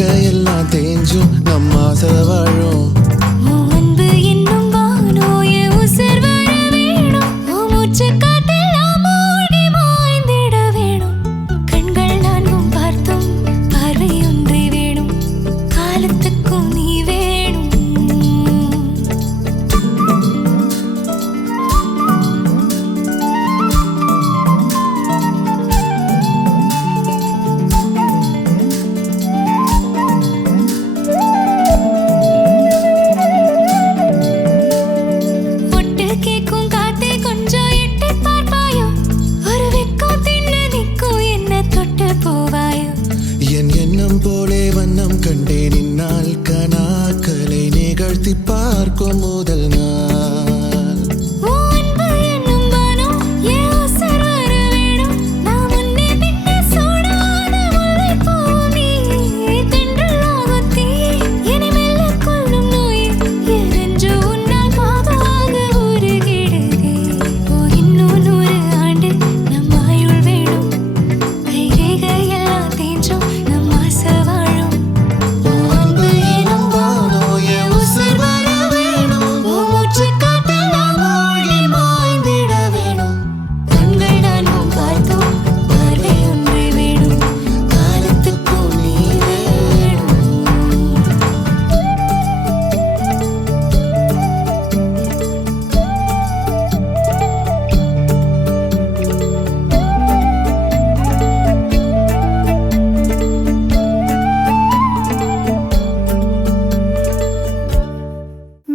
கைரேகை எல்லாம் தேஞ்சும் நம்ம ஆசை வாழும். உன் அன்பு என்னும் வானோய உசிர் வர வேணும். உன் மூச்சுக் காற்றெல்லாம் மூடி மாய்ந்திட வேணும். கண்கள் நான்கும் பார்த்தும் பார்வை ஒன்றே வேணும். காலத்துக்கும் நீ வேணும். ஒட்டு கேக்கும் காத்தே கொஞ்சம் எட்டிப் பார்ப்பாயோ? ஒரு வெக்கம் தின்ன நிற்கும் என்ன தொட்டு போவாயோ? என் எண்ணம் போலே வண்ணம் கண்டேன் இந்நாள் கனாக்களை நிகழ்த்தி பார்க்கும் முதல் நாள். உன் அன்பு என்னும் வானம் என் உசிர் வர வேணும். நான் முன்னே பின்னே சூடான முல்லைப்பூ நீ. தென்றலாகத் தீயே என்னை மெல்லக் கொல்லும் நோயே. என் நெஞ்சு உன்னால் பாகாக உருகிடுதே. ஓ இன்னும் 100 ஆண்டு நம் ஆயுள் வேணும். கைரேகை எல்லாம் தேஞ்சும் நம் ஆசை வாழும். உன் அன்பு எனும் வானோ என் உசிர் வர வேணும். உன் மூச்சுக் காற்றெல்லாம் மூடி மாய்ந்திட வேணும். கண்கள் நான்கும் பார்த்தோம் பார்வை ஒன்றே வேணும். காலத்துக்கும் நீ வேணும்.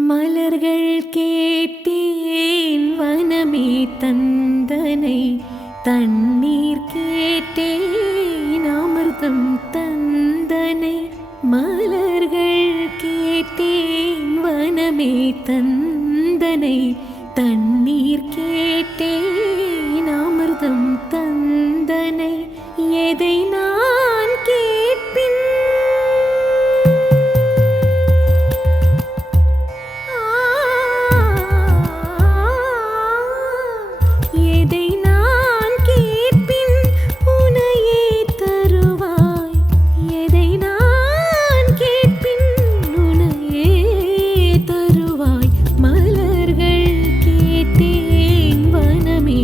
மலர்கள் கேட்டேன் வனமே தந்தனை. தண்ணீர் கேட்டேன் அமிர்தம் தந்தனை. மலர்கள் கேட்டேன் வனமே தந்தனை. தண்ணீர் கேட்டேன் அமிர்தம் தந்தனை. எதை நான் கேட்பின் எதை நான் கேட்பின் உனையே தருவாய். எதை நான் கேட்பின் உனையே தருவாய். மலர்கள் கேட்டேன் வனமே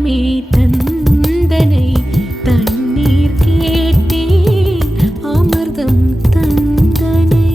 மனமே தந்தனை தண்ணீர் கேட்டேன் அமிர்தம் தந்தனை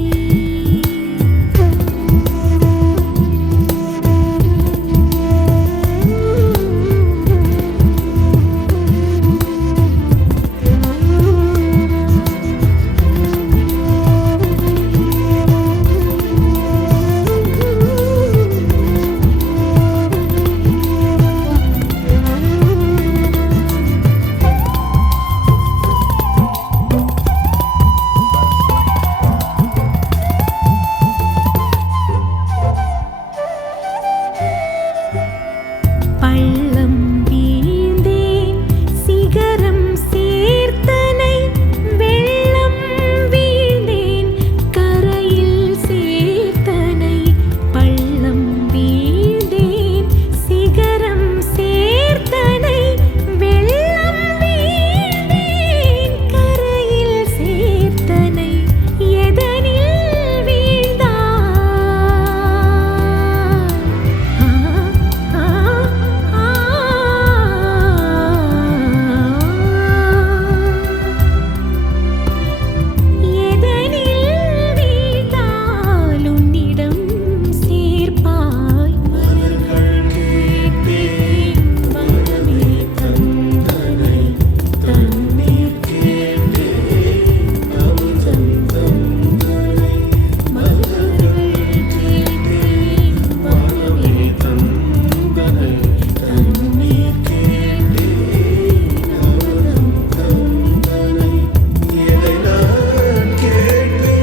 பள்ளம் வீழ்ந்தேன் சிகரம் சேர்த்தனை வெள்ளம் வீழ்ந்தேன் கரையில் சேர்த்தனை பள்ளம் வீழ்ந்தேன் சிகரம் சேர்த்தனை வெள்ளம் வீழ்ந்தேன் கரையில் சேர்த்தனை எதனில் வீழ்ந்தாய் எதனில் வீழ்ந்தால் உன்னிடம் சேர்ப்பாய் மலர்கள் கேட்டேன் மனமே தந்தனை தண்ணீர் கேட்டேன் அமிர்தம் தந்தனை மலர்கள் கேட்டேன் மனமே தந்தனை தண்ணீர் கேட்டேன் அமிர்தம் தந்தனை எதை நான் கேட்பேன்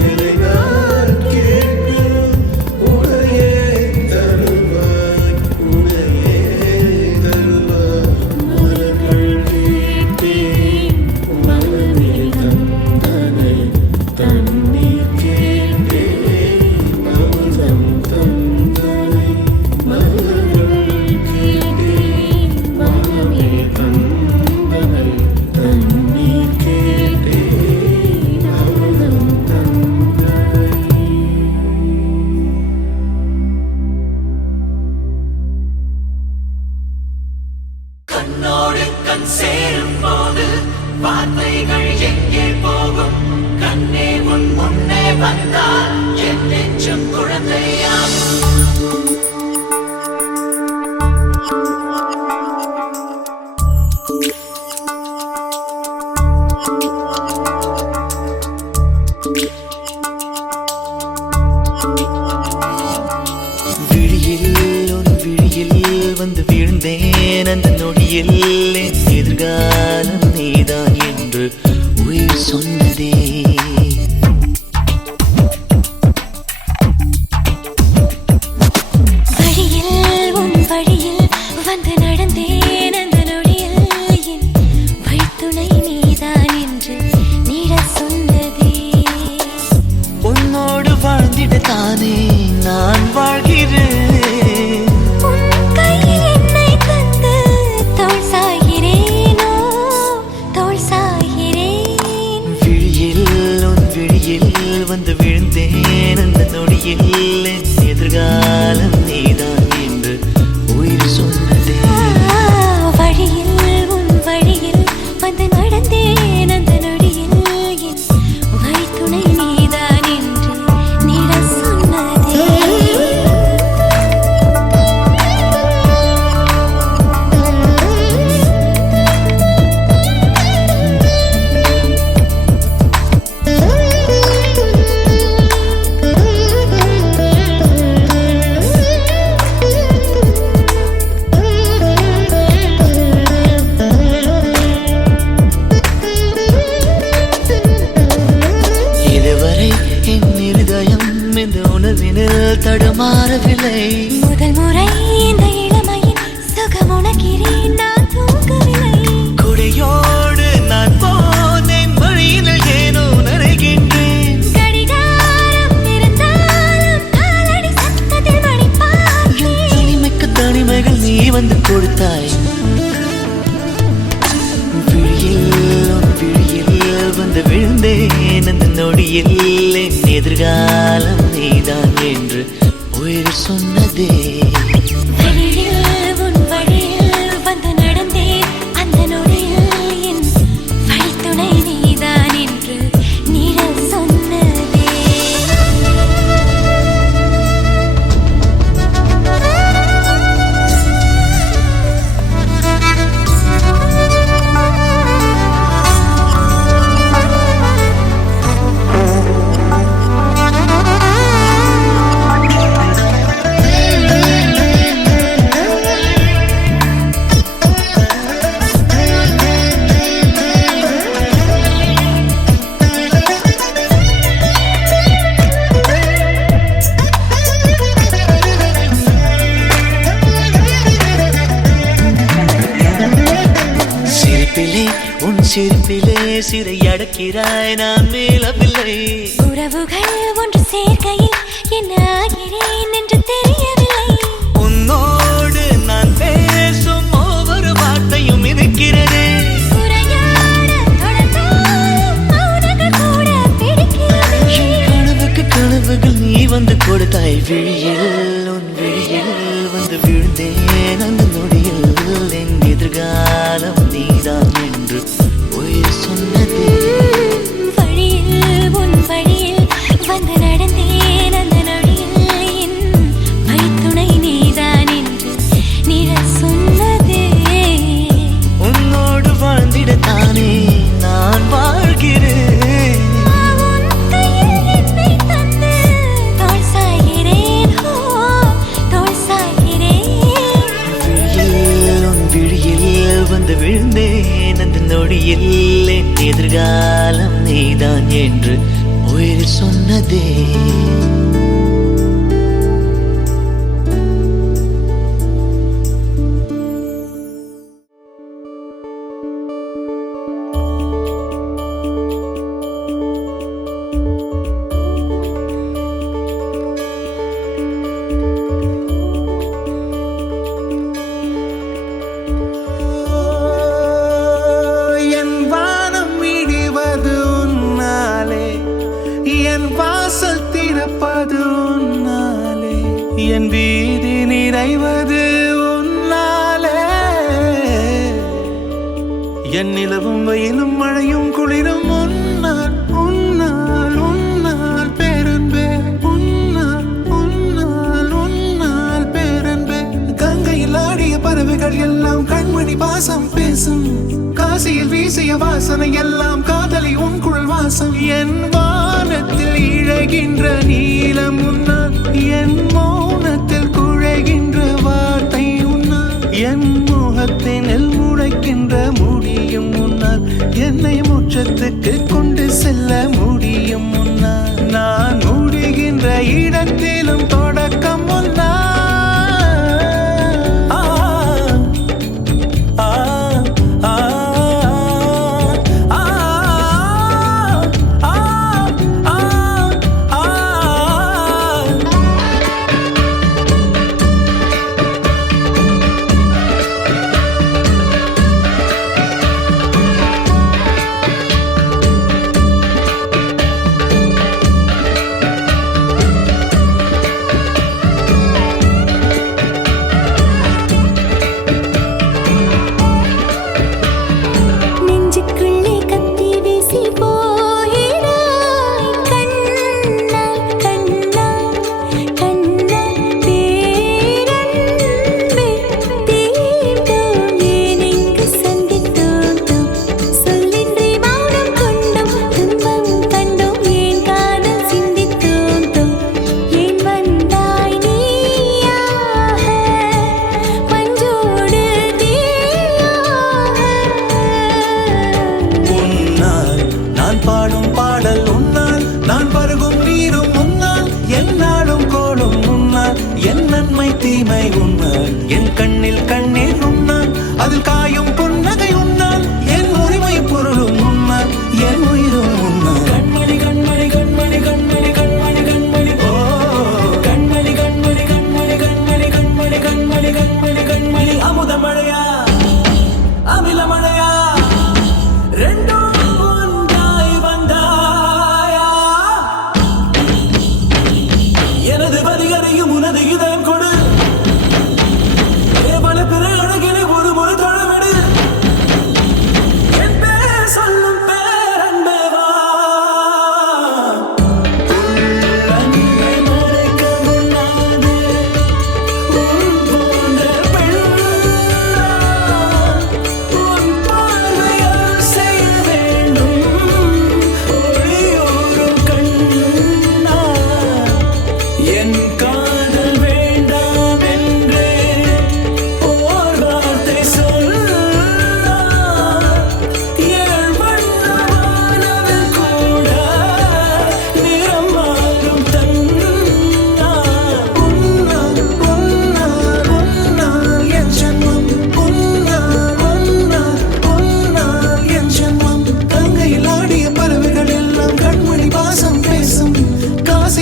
எதை நான் கேட்பேன் உனையே தருவாய் உனையே தருவாய் மலர்கள் கேட்டேன் மனமே தந்தனை தண்ணீர் கேட்டேன் அமிர்தம் தந்தனை மலர்கள் கேட்டேன் மனமே தந்தனை தண்ணீர் கேட்டேன் அமிர்தம் தந்தனை கண்ணோடு கண் சேரும் போது வார்த்தைகள் எங்கே போகும் கண்ணே உன் முன்னே வந்தால் என் நெஞ்சம் குழந்தையாகும் விழியில் ஒரு விழியில் வந்து வீழ்ந்தேன் அந்த நொடியில் என் எதிர்காலம் நீதான் என்று உயிர் சொன்னதே வழியில் உன் வழியில் வந்து நடந்தேன் அந்த நொடியில் என் வழித்துணை நீதான் என்று நீடச் சொன்னதே உன்னோடு வாழ்ந்திடத்தானே நான் வாழ்கிறேன் உன் கையில் என்னை தந்து தோள் சாய்கிறேனோ தோள் சாய்கிறேன் விழியில் உன் விழியில் வந்து வீழ்ந்தேன் அந்த நொடியில் என் எதிர்காலம் நீதான் என்று உயிர் சொன்னதே வழியில் உன் வழியில் வந்து நடந்தேன் அந்த நொடியில் என் வழித்துணை நீதான் என்று நீடச் சொன்னதே இதுவரை என் இருதயம் இந்த உணர்வினில் தடுமாறவில்லை முதல் முறை இந்த இளமையின் சுகம் உணக்கிறேன் நான் தூங்கவில்லை கொடையோடு நான் போனேன் வழியினில் ஏனோ நனைகின்றேன் கடிகாரம் இருந்தாலும் காலடி சத்தத்தில் மணி பார்த்தேன் தனிமைக்கு தனிமைகள் நீ வந்து கொடுத்தாய் விழியில் வந்து விழுந்தேன் அந்த நொடியில் என் எதிர்காலம் நீதான் என்று உயிர் சொன்னதே. வழியில் உன் வழியில் வந்து நடந்தேன் அந்த நொடியில் என் வழித்துணை நீதான் என்று நிழல் சொன்னதே. சிரிப்பிலே உன் சிரிப்பிலே சிறை அடக்கிறாய் நான் மீளவில்லை. உறவுகள் ஒன்று சேர்க்கையில் என்ன ஆகிறேன் என்று தெரியவில்லை. உன்னோடு நான் பேசும் ஒவ்வொரு வார்த்தையும் இருக்கிறதே. உரையாட தொடர்ந்தாலும் மௌனங்கள் கூட பிடிக்கிறது. கனவுக்கு கனவுகள் நீ வந்து கொடுத்தாய் விழியில் உன் விழியில் வந்து விழுந்தேன் அந்த நொடியில் என் எதிர்காலம் நீதான் என்று உயிர் சொன்னதே. வழியில் உன் வழியில் வந்து நடந்தேன் அந்த நொடியில் என் வழித்துணை நீதான் என்று நிழல் சொன்னதே. உன்னோடு வாழ்ந்திடத்தானே நான் வாழ்கிறேன். உன் கையில் என்னை தந்து தோள் சாய்கிறேன், ஓ தோள் சாய்கிறேன். விழியில் உன் விழியில் வந்து விழுந்தேன் அந்த நொடியில் என் எதிர்காலம் நீதான் என்று உயிர் சொன்னதே. என் வானம் இடிவது உன்னாலே, என் வாசல் திறப்பது உன்னாலே, என் வீதி நிறைவது உன்னாலே. என் நிலவும் வெயிலும் மழையும் குளிரும் உன்னால் உன்னால் உன்னால் பேரன்பே. உன்னால் உன்னால் உன்னால் பேரன்பே. கங்கையில் ஆடிய பறவைகள் எல்லாம் கண்மணி பாசம் பேசும். காசியில் வீசிய வாசனை எல்லாம் காதலி உன் குழல் வாசம். என் வானத்தில் இழகின்ற நீலம் உன்னால், என் மௌனத்தில் குழைகின்ற வார்த்தை உன்னால், என் முகத்தினில் முளைக்கின்ற முடியும் உன்னால், என்னை முற்றத்துக்கு கொண்டு செல்ல முடியும் உன்னால். நான் முடிகின்ற இடத்திலும் தொடக்கம் உன்னால்.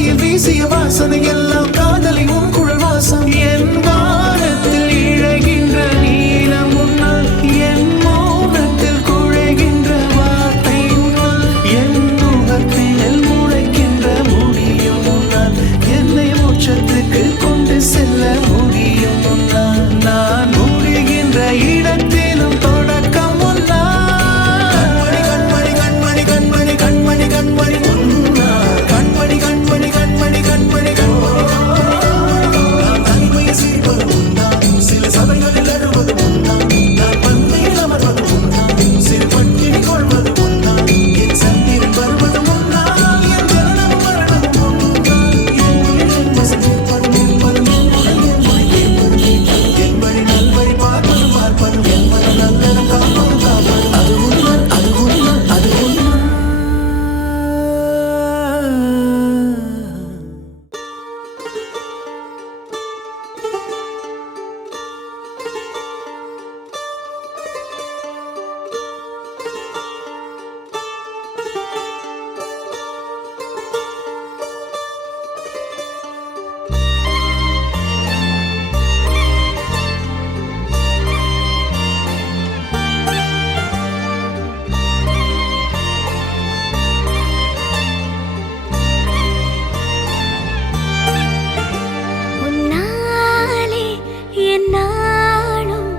வாசனையில் வீசிய வாசனை எல்லாம் காதலின் உன் குழல் வாசம் என் வானத்தில் இழகின்ற நீலம் உன்னால் என் மௌனத்தில் குழைகின்ற வார்த்தை உன்னால் என் முகத்தில் முளைக்கின்ற முடியும் உன்னால் என்னை மோட்சத்துக்கு கொண்டு செல்ல முடியும் உன்னால் நான் முடிகின்ற இடத்திலும் தொடக்கம் உன்னால் கண்மணி கண்மணி கண்மணி கண்மணி கண்மணி உன்னால் கண்மணி கண்மணி கண்மணி கண்மணி நான் தனிமையை சீர்ப்பது உன்னால் சில சபைகளில் அழுவது உன்னால் நான் பந்தையில் அமர்வது உன்னால் சிறு பட்டினி கொள்வது உன்னால் என் சந்திரன் வருவது உன்னால் என் ஜனனம் மரணம் உன்னால் என் உயிரின் வசதிப்பது நிற்பதும் என் மொழி என் வழி நல்வழி பார்ப்பது பார்ப்பது என் மன நல்லறம் காப்பது காப்பது அது உன்னால் அது உன்னால் அது உன்னால் உன்னாலே என் நாளும்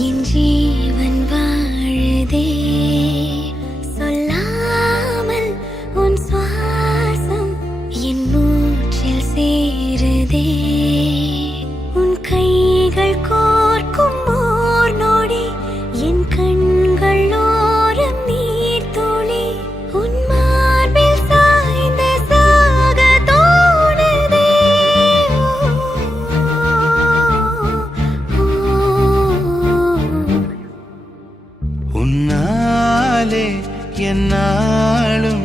என் ஜீவன் வாழுதே சொல்லாமல் உன் சுவாசம் என் மூச்சில் சேருதே உன் கைகள் கோர்க்கும் ஓர் நொடி என் கண்கள் ஓரம் நீர் துளி உன் மார்பில் சாய்ந்த சாக தோணுதே உன்னாலே என் நாளும்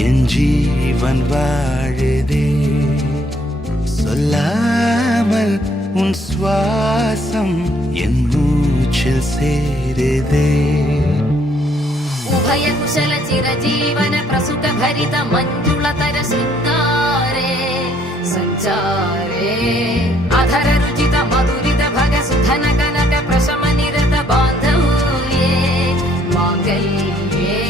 என் ஜீவன் வாழுதே சொல்லாமல் உன் சுவாசம் என் மூச்சில் சேருதே उभय कुशल चिरजीवन प्रसुख भरित मञ्जुलतर शृङ्गारे सञ्चारे अधर रुचित मधुरित भग सुधन कनक प्रशम निरत बान्धव्ये माङ्गल्ये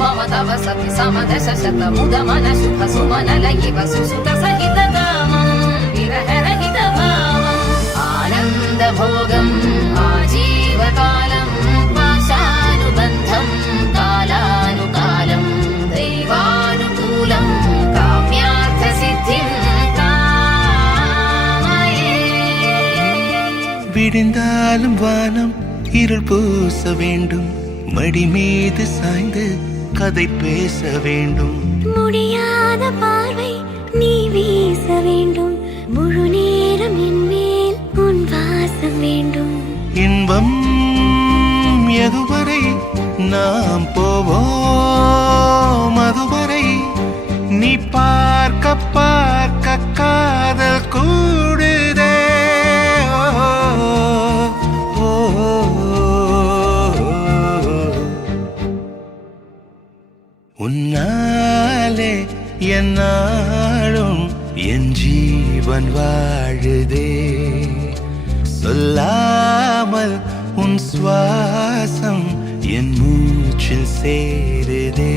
मम तव सति समदश शत मुद मन शुभ सुमन लयिव सुसुत सहित कामं विरह रहित भावम् आनन्द भोगम् आजीवकालं पाशानुबन्धं कालानुकालं दैवानुकूलं काम्यार्थसिद्धिं कामये விடிந்தாலும் வானம் இருள் பூச வேண்டும் மடி மீது சாய்ந்து கதை பேச வேண்டும் முடியாத பார்வை நீ வீச வேண்டும் முழு நேரம் என் மேல் உன் வாசம் வேண்டும் இன்பம் எதுவரை நாம் போவோம் அதுவரை நீ பார்க்க பார்க்க காதல் கூடுதே ஓ, ஓ, உன்னாலே என் நாளும் என் ஜீவன் வாழுதே சொல்லாமல் உன் சுவாசம் என் மூச்சில் சேருதே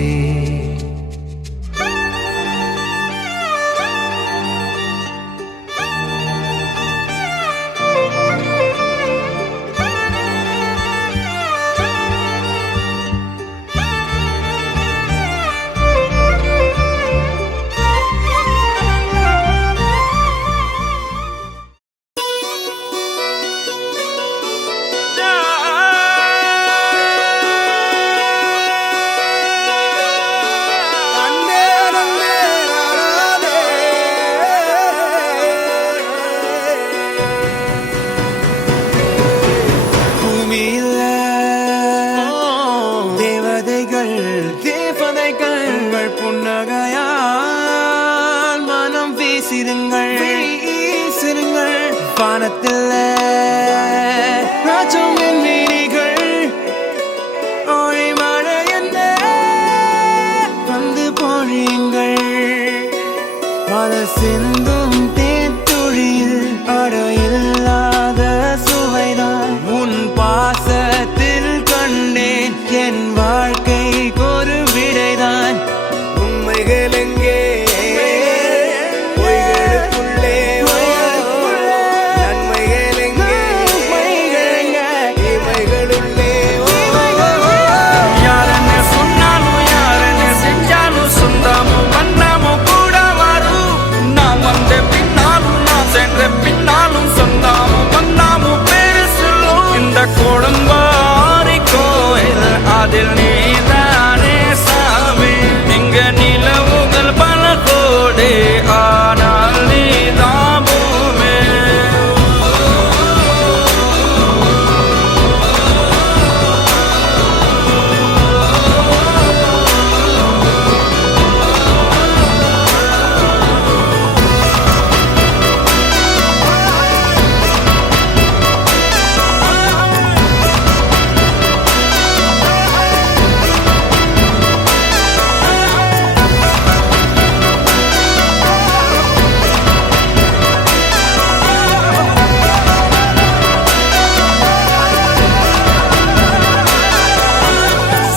வானத்தில் ராஜம் என் விழிகள் ஓய் மழை என்ன வந்து பொழியுங்கள் பல சிந்தும் தேத்துழியில் அடையில்லாத சுவைதான் உன் பாசத்தில் கண்டேன் என் வாழ்க்கைக்கு ஒரு விடைதான் உண்மைகள் எங்கே பொய்களுக்குள்ளே நன்மைகள் எங்கே தீமைகளுள்ளே யாரன்னு சொன்னாலும் யாரன்னு செஞ்சாலும் சொந்தமும் வண்ணமும் கூட வரும் நான் வந்த பின்னாலும் நான் சென்ற பின்னாலும் சொந்தமும் வண்ணமும் பேரு சொல்லும் இந்த கோடம்பாரி கோயில் அதில் நீதானே சாமி இங்க நிலவுகள் பல கோடி ஆனால் நீதான் பூமி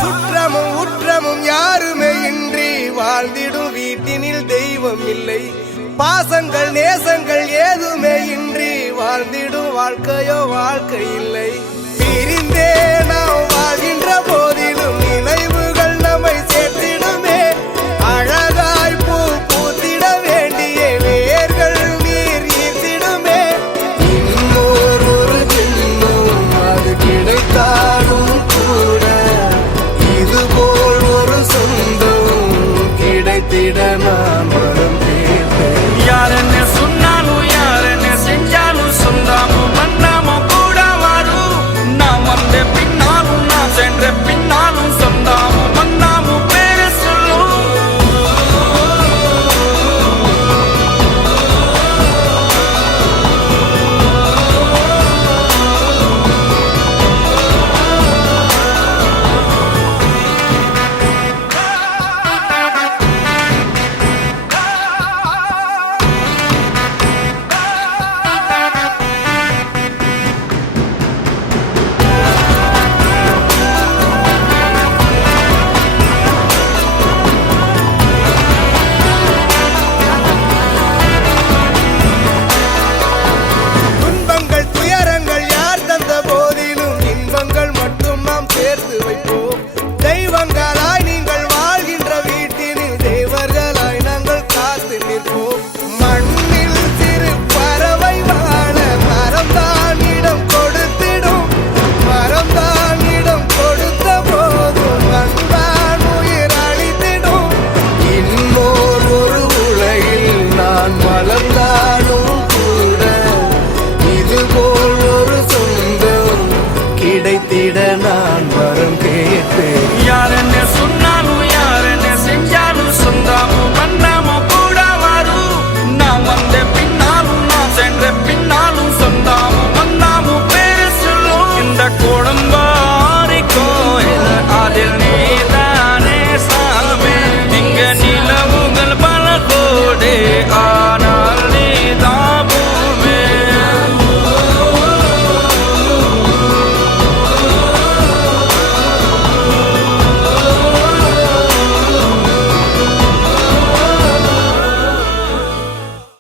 சுற்றமும் உற்றமும் யாருமே இன்றி வாழ்ந்திடும் வீட்டினில் தெய்வம் இல்லை பாசங்கள் நேசங்கள் ஏதுமே இன்றி வாழ்ந்திடும் வாழ்க்கையோ வாழ்க்கை இல்லை பிரிந்தே நாம் வாழ்கின்ற போதிலும் நினைவுகள் நம்மை சேர்த்திடுமே அழகா